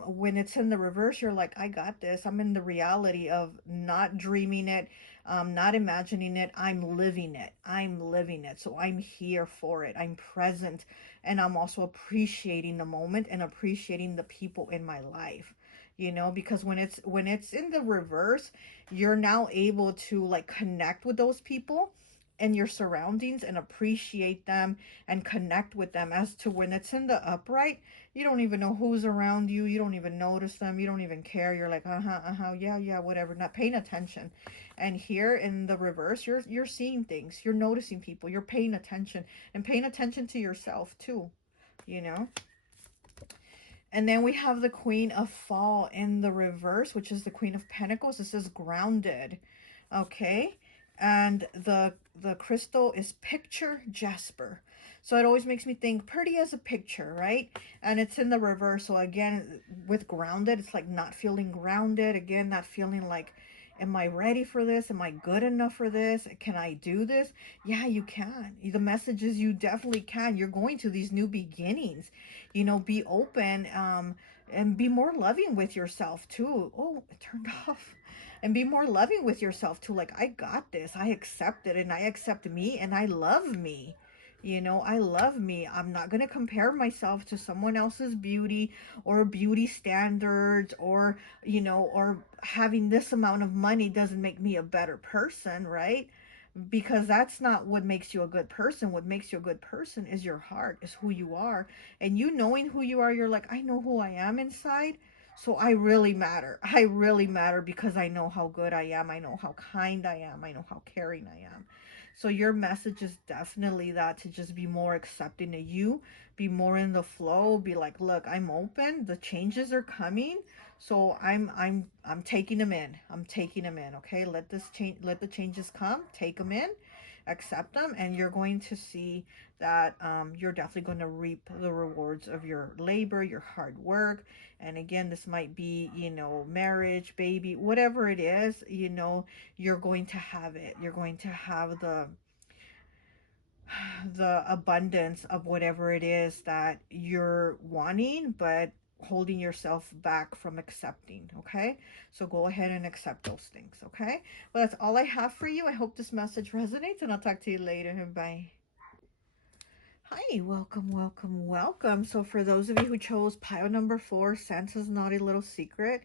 when it's in the reverse, you're like, I got this. I'm in the reality of not dreaming it, not imagining it. I'm living it. I'm living it. So I'm here for it. I'm present. And I'm also appreciating the moment and appreciating the people in my life. You know, because when it's in the reverse, you're now able to like connect with those people and your surroundings and appreciate them and connect with them. As to when it's in the upright, you don't even know who's around you, you don't even notice them, you don't even care, you're like, yeah, yeah, whatever, not paying attention. And here in the reverse, you're seeing things, you're noticing people, you're paying attention, and paying attention to yourself too, you know. And then we have the Queen of Fall in the reverse, which is the Queen of Pentacles. This is grounded. Okay. And the crystal is picture jasper. So it always makes me think pretty as a picture, right? And it's in the reverse. So again, with grounded, it's like not feeling grounded. Again, not feeling like, am I ready for this? Am I good enough for this? Can I do this? Yeah, you can. The message is you definitely can. You're going to these new beginnings. You know, be open, and be more loving with yourself too. Oh, it turned off. And be more loving with yourself too. Like, I got this. I accept it, and I accept me, and I love me. You know, I love me. I'm not going to compare myself to someone else's beauty or beauty standards, or, you know, or having this amount of money doesn't make me a better person, right? Because that's not what makes you a good person. What makes you a good person is your heart, is who you are. And you knowing who you are, you're like, I know who I am inside. So I really matter. I really matter because I know how good I am. I know how kind I am. I know how caring I am. So your message is definitely that, to just be more accepting of you, be more in the flow, be like, look, I'm open. The changes are coming. So I'm taking them in. I'm taking them in. Okay, let this change. Let the changes come. Take them in, accept them, and you're going to see that you're definitely going to reap the rewards of your labor, your hard work. And again, this might be, you know, marriage, baby, whatever it is. You know, you're going to have it. You're going to have the abundance of whatever it is that you're wanting, but holding yourself back from accepting. Okay, so go ahead and accept those things. Okay, well, that's all I have for you. I hope this message resonates, and I'll talk to you later. Bye. Hi, welcome, welcome, welcome. So for those of you who chose pile number 4, Santa's Naughty Little Secret,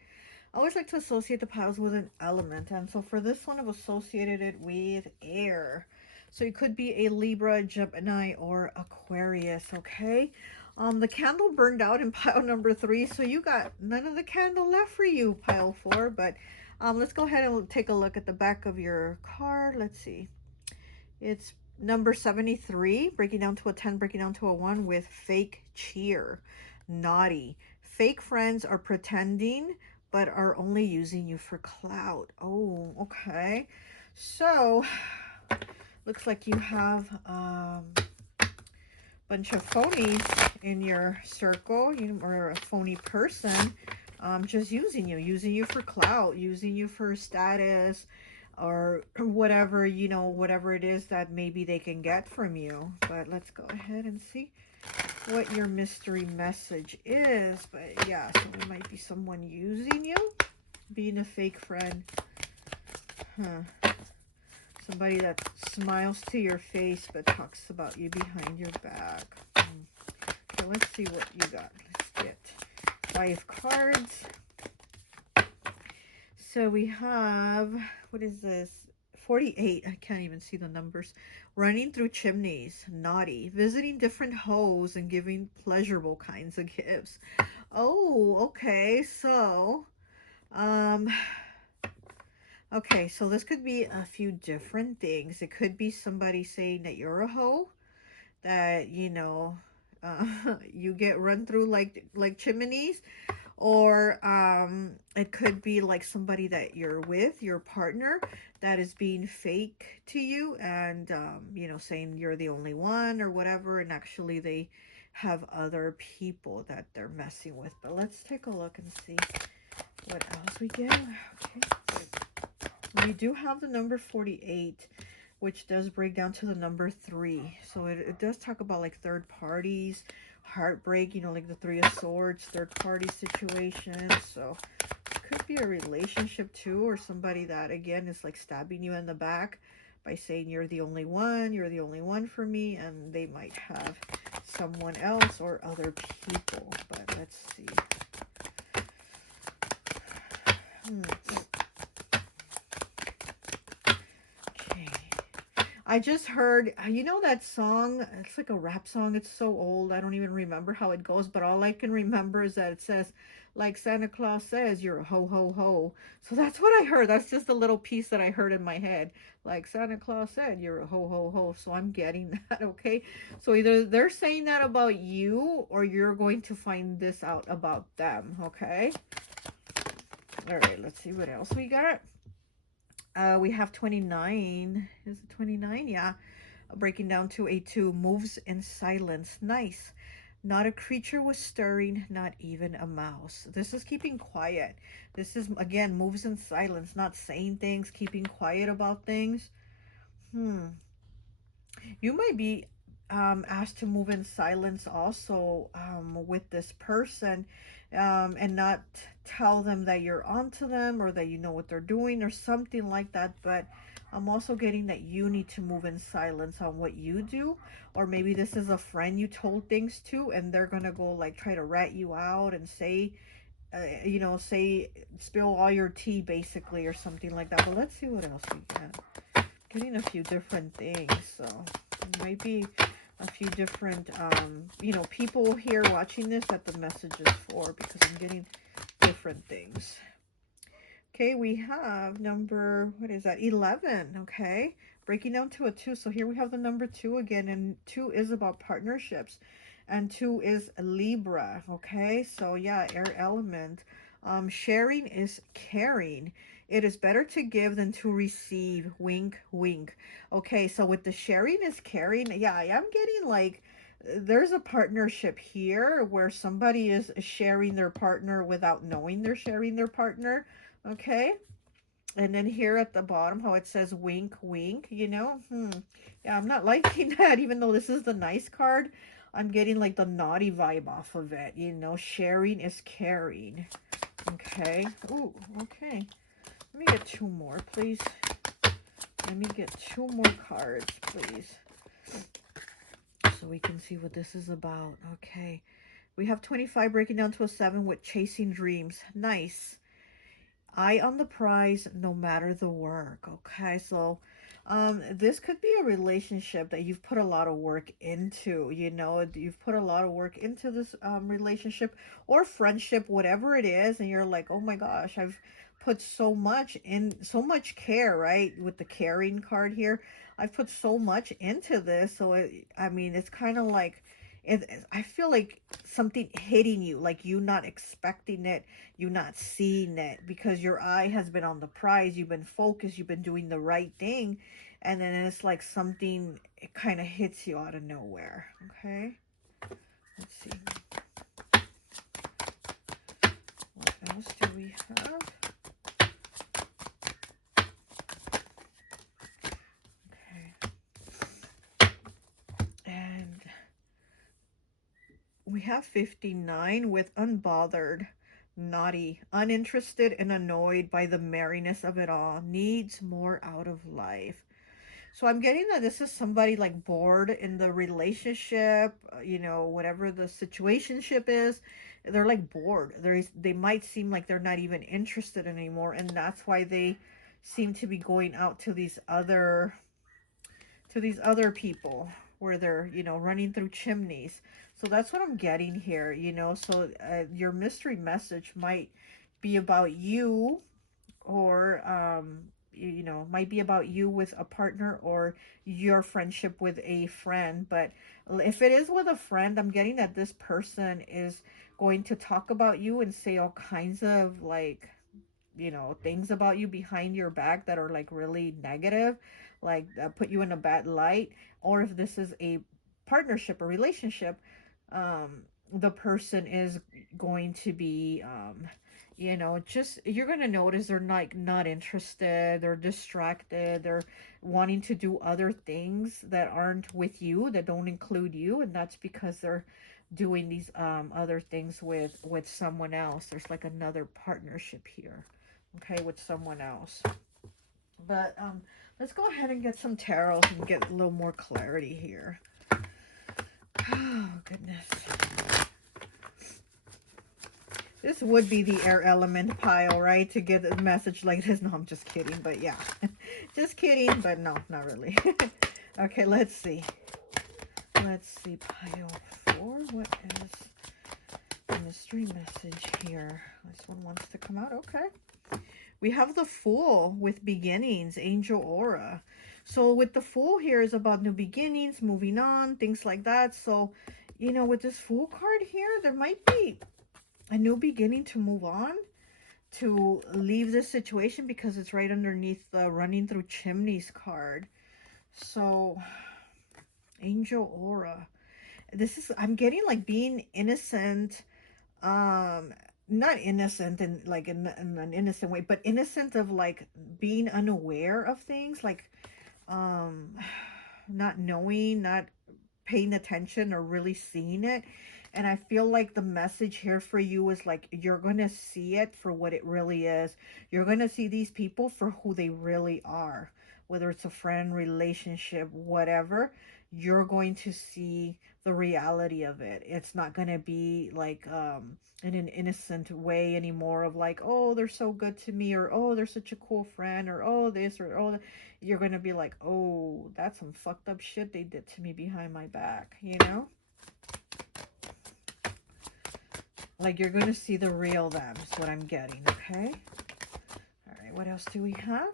I always like to associate the piles with an element. And so for this one, I've associated it with air. So it could be a Libra, Gemini, or Aquarius, okay? The candle burned out in pile number 3, so you got none of the candle left for you, pile 4. But let's go ahead and take a look at the back of your card. Let's see. It's number 73, breaking down to a 10, breaking down to a 1 with fake cheer. Naughty. Fake friends are pretending, but are only using you for clout. Oh, okay. So, looks like you have bunch of phonies in your circle, or a phony person, just using you for clout, using you for status, or whatever, whatever it is that maybe they can get from you. But let's go ahead and see what your mystery message is. But yeah, so there might be someone using you, being a fake friend. Somebody that smiles to your face but talks about you behind your back. Okay, let's see what you got. Let's get 5 cards. So we have, what is this? 48. I can't even see the numbers. Running through chimneys. Naughty. Visiting different hoes and giving pleasurable kinds of gifts. Oh, okay. So, okay, so this could be a few different things. It could be somebody saying that you're a hoe, that, you get run through like chimneys, or it could be like somebody that you're with, your partner, that is being fake to you, and saying you're the only one or whatever, and actually they have other people that they're messing with. But let's take a look and see what else we get. Okay. We do have the number 48, which does break down to the number 3. So it does talk about like third parties, heartbreak, like the 3 of Swords, third party situations. So it could be a relationship too, or somebody that, again, is like stabbing you in the back by saying you're the only one for me, and they might have someone else or other people. But let's see. I just heard, that song, it's like a rap song, it's so old, I don't even remember how it goes, but all I can remember is that it says, like Santa Claus says, you're a ho ho ho. So that's what I heard. That's just a little piece that I heard in my head. Like Santa Claus said, you're a ho ho ho. So I'm getting that, okay? So either they're saying that about you, or you're going to find this out about them, okay? All right, let's see what else we got. We have 29. Is it 29? Yeah. Breaking down to a 2. Moves in silence. Nice. Not a creature was stirring, not even a mouse. This is keeping quiet. This is, again, moves in silence, not saying things, keeping quiet about things. You might be asked to move in silence also with this person, and not tell them that you're onto them, or that you know what they're doing or something like that. But I'm also getting that you need to move in silence on what you do. Or maybe this is a friend you told things to, and they're gonna go like try to rat you out and say, spill all your tea basically, or something like that. But let's see what else we get. Getting a few different things, so it might be a few different people here watching this that the message is for, because I'm getting different things. Okay, we have number, what is that, 11. Okay, breaking down to a 2. So here we have the number 2 again, and 2 is about partnerships, and 2 is Libra. Okay, so yeah, air element. Sharing is caring. It is better to give than to receive. Wink, wink. Okay, so with the sharing is caring, yeah, I am getting like, there's a partnership here where somebody is sharing their partner without knowing they're sharing their partner. Okay, and then here at the bottom, how it says wink, wink, Yeah, I'm not liking that, even though this is the nice card. I'm getting like the naughty vibe off of it, sharing is caring. Okay, ooh, okay. Let me get 2 more, please. Let me get 2 more cards, please, so we can see what this is about. Okay, we have 25 breaking down to a 7 with chasing dreams. Nice. Eye on the prize, no matter the work. Okay, so this could be a relationship that you've put a lot of work into. You've put a lot of work into this relationship or friendship, whatever it is, and you're like, oh my gosh, I've put so much care, right? With the caring card here, I've put so much into this. So I mean, it's kind of like I feel like something hitting you, like you not expecting it, you not seeing it, because your eye has been on the prize, you've been focused, you've been doing the right thing, and then it's like something, it kind of hits you out of nowhere. Okay, let's see. What else do we have? Okay. And we have 59 with unbothered, naughty, uninterested, and annoyed by the merriness of it all, needs more out of life. So I'm getting that this is somebody like bored in the relationship, whatever the situationship is. They're like bored. They might seem like they're not even interested anymore, and that's why they seem to be going out to these other people where they're, running through chimneys. So that's what I'm getting here, So your mystery message might be about you, or might be about you with a partner, or your friendship with a friend. But if it is with a friend, I'm getting that this person is going to talk about you and say all kinds of like, things about you behind your back that are like really negative, like put you in a bad light. Or if this is a partnership or relationship, the person is going to be, just, you're going to notice they're not interested, they're distracted, they're wanting to do other things that aren't with you, that don't include you, and that's because they're doing these other things with someone else. There's like another partnership here, okay, with someone else. But let's go ahead and get some tarot and get a little more clarity here. Oh goodness, this would be the air element pile, right, to get a message like this. No, I'm just kidding, but yeah. Just kidding, but no, not really. Okay, let's see. Let's see, pile 4. What is the mystery message here? This one wants to come out. Okay. We have the Fool with beginnings, angel aura. So with the Fool here is about new beginnings, moving on, things like that. So, with this Fool card here, there might be a new beginning to move on, to leave this situation, because it's right underneath the running through chimneys card. So, angel aura. I'm getting like being innocent, not innocent in like in an innocent way, but innocent of like being unaware of things, like um not knowing, not paying attention or really seeing it. And I feel like the message here for you is like, you're gonna see it for what it really is. You're gonna see these people for who they really are, whether it's a friend, relationship, whatever. You're going to see the reality of it. It's not gonna be like in an innocent way anymore, of like, oh, they're so good to me, or oh, they're such a cool friend, or oh, this, or oh, you're going to be like, oh, that's some fucked up shit they did to me behind my back, Like, you're going to see the real them is what I'm getting, okay? All right, what else do we have?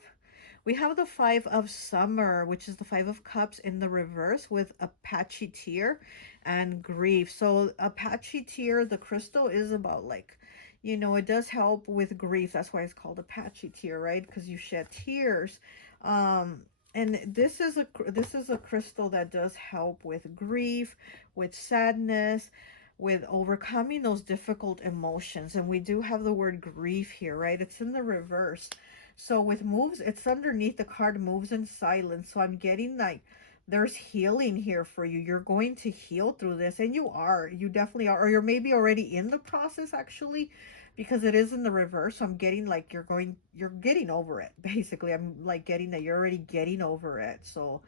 We have the Five of Summer, which is the Five of Cups in the reverse, with Apache Tear and grief. So Apache Tear, the crystal, is about like, it does help with grief. That's why it's called Apache Tear, right? Because you shed tears. Um, and this is a crystal that does help with grief, with sadness, with overcoming those difficult emotions. And we do have the word grief here, right? It's in the reverse. So with moves, it's underneath the card, moves in silence. So I'm getting like there's healing here for you. You're going to heal through this, and you are. You definitely are. Or you're maybe already in the process, actually, because it is in the reverse. So I'm getting like you're getting over it. Basically, I'm like getting that you're already getting over it. So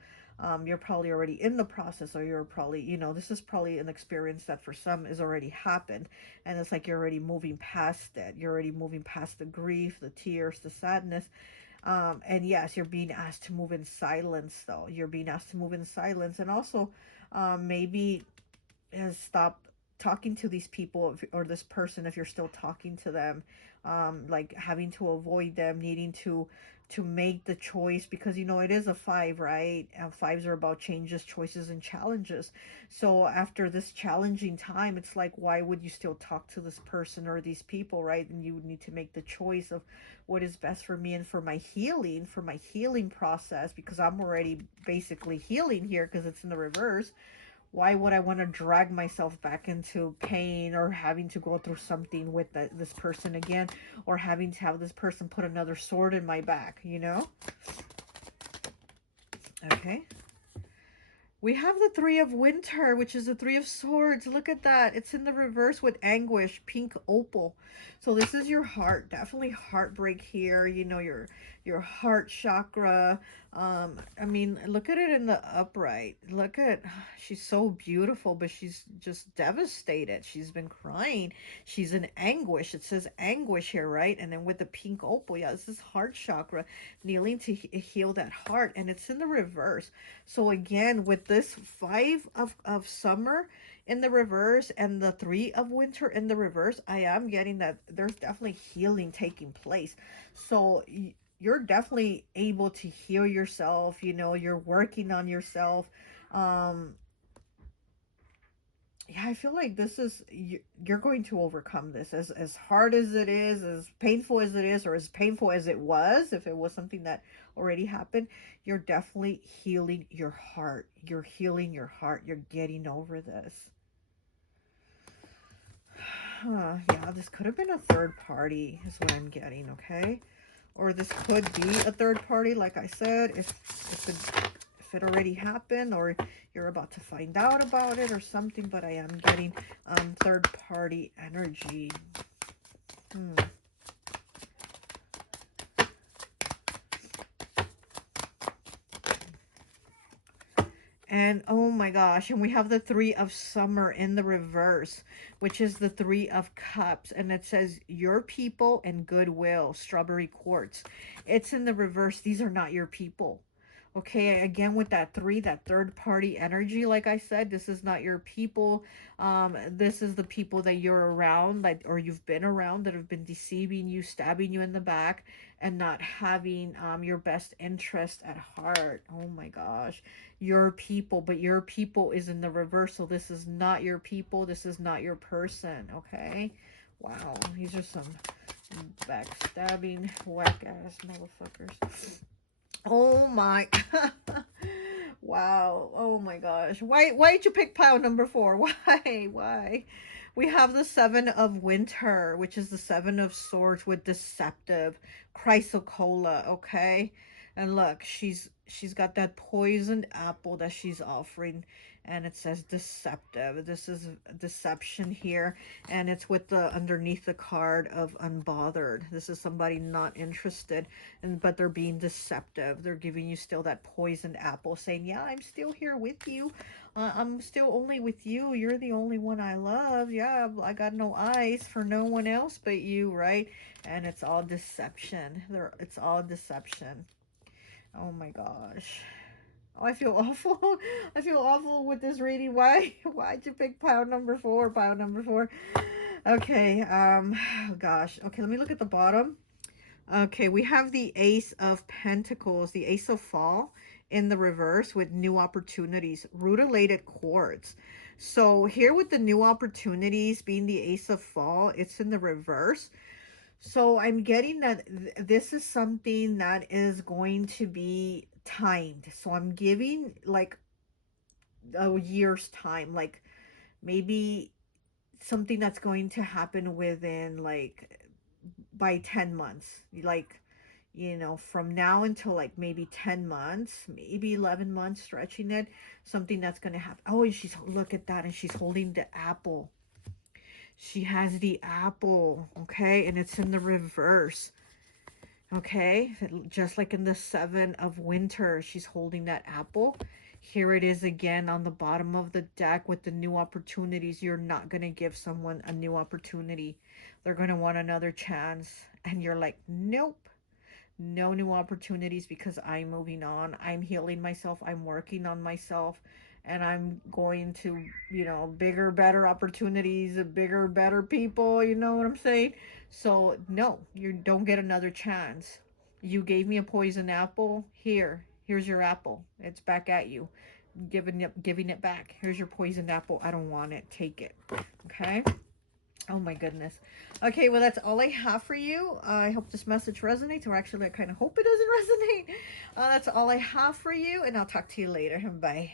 you're probably already in the process, or you're probably, this is probably an experience that for some has already happened, and it's like you're already moving past it. You're already moving past the grief, the tears, the sadness. And yes, you're being asked to move in silence, though. You're being asked to move in silence, and also maybe has stopped talking to these people, or this person, if you're still talking to them, like having to avoid them, needing to make the choice, because you know it is a five, right? And fives are about changes, choices, and challenges. So after this challenging time, it's like, why would you still talk to this person or these people, right? And you would need to make the choice of what is best for me and for my healing process, because I'm already basically healing here because it's in the reverse. Why would I want to drag myself back into pain, or having to go through something with this person again, or having to have this person put another sword in my back, you know? Okay. We have the Three of Winter, which is the Three of Swords. Look at that. It's in the reverse with anguish, pink opal. So this is your heart. Definitely heartbreak here. You know, your heart chakra. I mean, look at it in the upright. Look at, she's so beautiful, but she's just devastated. She's been crying. She's in anguish. It says anguish here, right? And then with the pink opal, yeah, this is heart chakra, kneeling to heal that heart. And it's in the reverse. So again, with this five of summer in the reverse and the three of winter in the reverse, I am getting that there's definitely healing taking place. So you're definitely able to heal yourself. You know, you're working on yourself. Um, yeah, I feel like this is, you're going to overcome this, as hard as it is, as painful as it is, or as painful as it was, if it was something that already happened. You're definitely healing your heart. You're healing your heart. You're getting over this. Yeah, this could have been a third party is what I'm getting. Okay, or this could be a third party, like I said, if it already happened, or you're about to find out about it or something. But I am getting third party energy. And oh my gosh, and we have the Three of Summer in the reverse, which is the Three of Cups, and it says your people and goodwill, strawberry quartz. It's in the reverse. These are not your people. Okay, again with that three, that third party energy, like I said, this is not your people. This is the people that you're around, like, or you've been around, that have been deceiving you, stabbing you in the back, and not having your best interest at heart. Oh my gosh, your people, but your people is in the reversal. This is not your people. This is not your person. Okay, wow, these are some backstabbing whack ass motherfuckers. Oh my. Wow. Oh my gosh. Why did you pick pile number 4? Why? We have the Seven of Winter, which is the Seven of Swords with deceptive chrysocolla, okay? And look, she's got that poisoned apple that she's offering, and it says deceptive. This is deception here, and it's with the underneath the card of unbothered. This is somebody not interested, and but they're being deceptive. They're giving you still that poisoned apple, saying, yeah, I'm still here with you. I'm still only with you. You're the only one I love. Yeah, I got no eyes for no one else but you, right? And it's all deception. It's all deception. Oh my gosh. Oh, I feel awful. I feel awful with this reading. Why'd you pick pile number 4? Pile number 4. Okay, oh gosh. Okay, let me look at the bottom. Okay, we have the Ace of Pentacles, the Ace of Fall in the reverse with new opportunities, rutilated quartz. So here with the new opportunities being the Ace of Fall, it's in the reverse. So I'm getting that this is something that is going to be timed. So I'm giving like a year's time, like maybe something that's going to happen within like by 10 months. Like, you know, from now until like maybe 10 months, maybe 11 months, stretching it, something that's going to happen. Oh, and she's, look at that, and she's holding the apple. She has the apple, okay, and it's in the reverse. Okay, just like in the Seven of Winter, she's holding that apple. Here it is again on the bottom of the deck with the new opportunities. You're not going to give someone a new opportunity. They're going to want another chance. And you're like, nope, no new opportunities, because I'm moving on. I'm healing myself. I'm working on myself. and I'm going to, you know, bigger, better opportunities, bigger, better people, you know what I'm saying? So, no, you don't get another chance. You gave me a poison apple. Here's your apple. It's back at you. Giving it back. Here's your poisoned apple. I don't want it. Take it. Okay? Oh my goodness. Okay, well, that's all I have for you. I hope this message resonates, or actually, I kind of hope it doesn't resonate. That's all I have for you, and I'll talk to you later. Bye.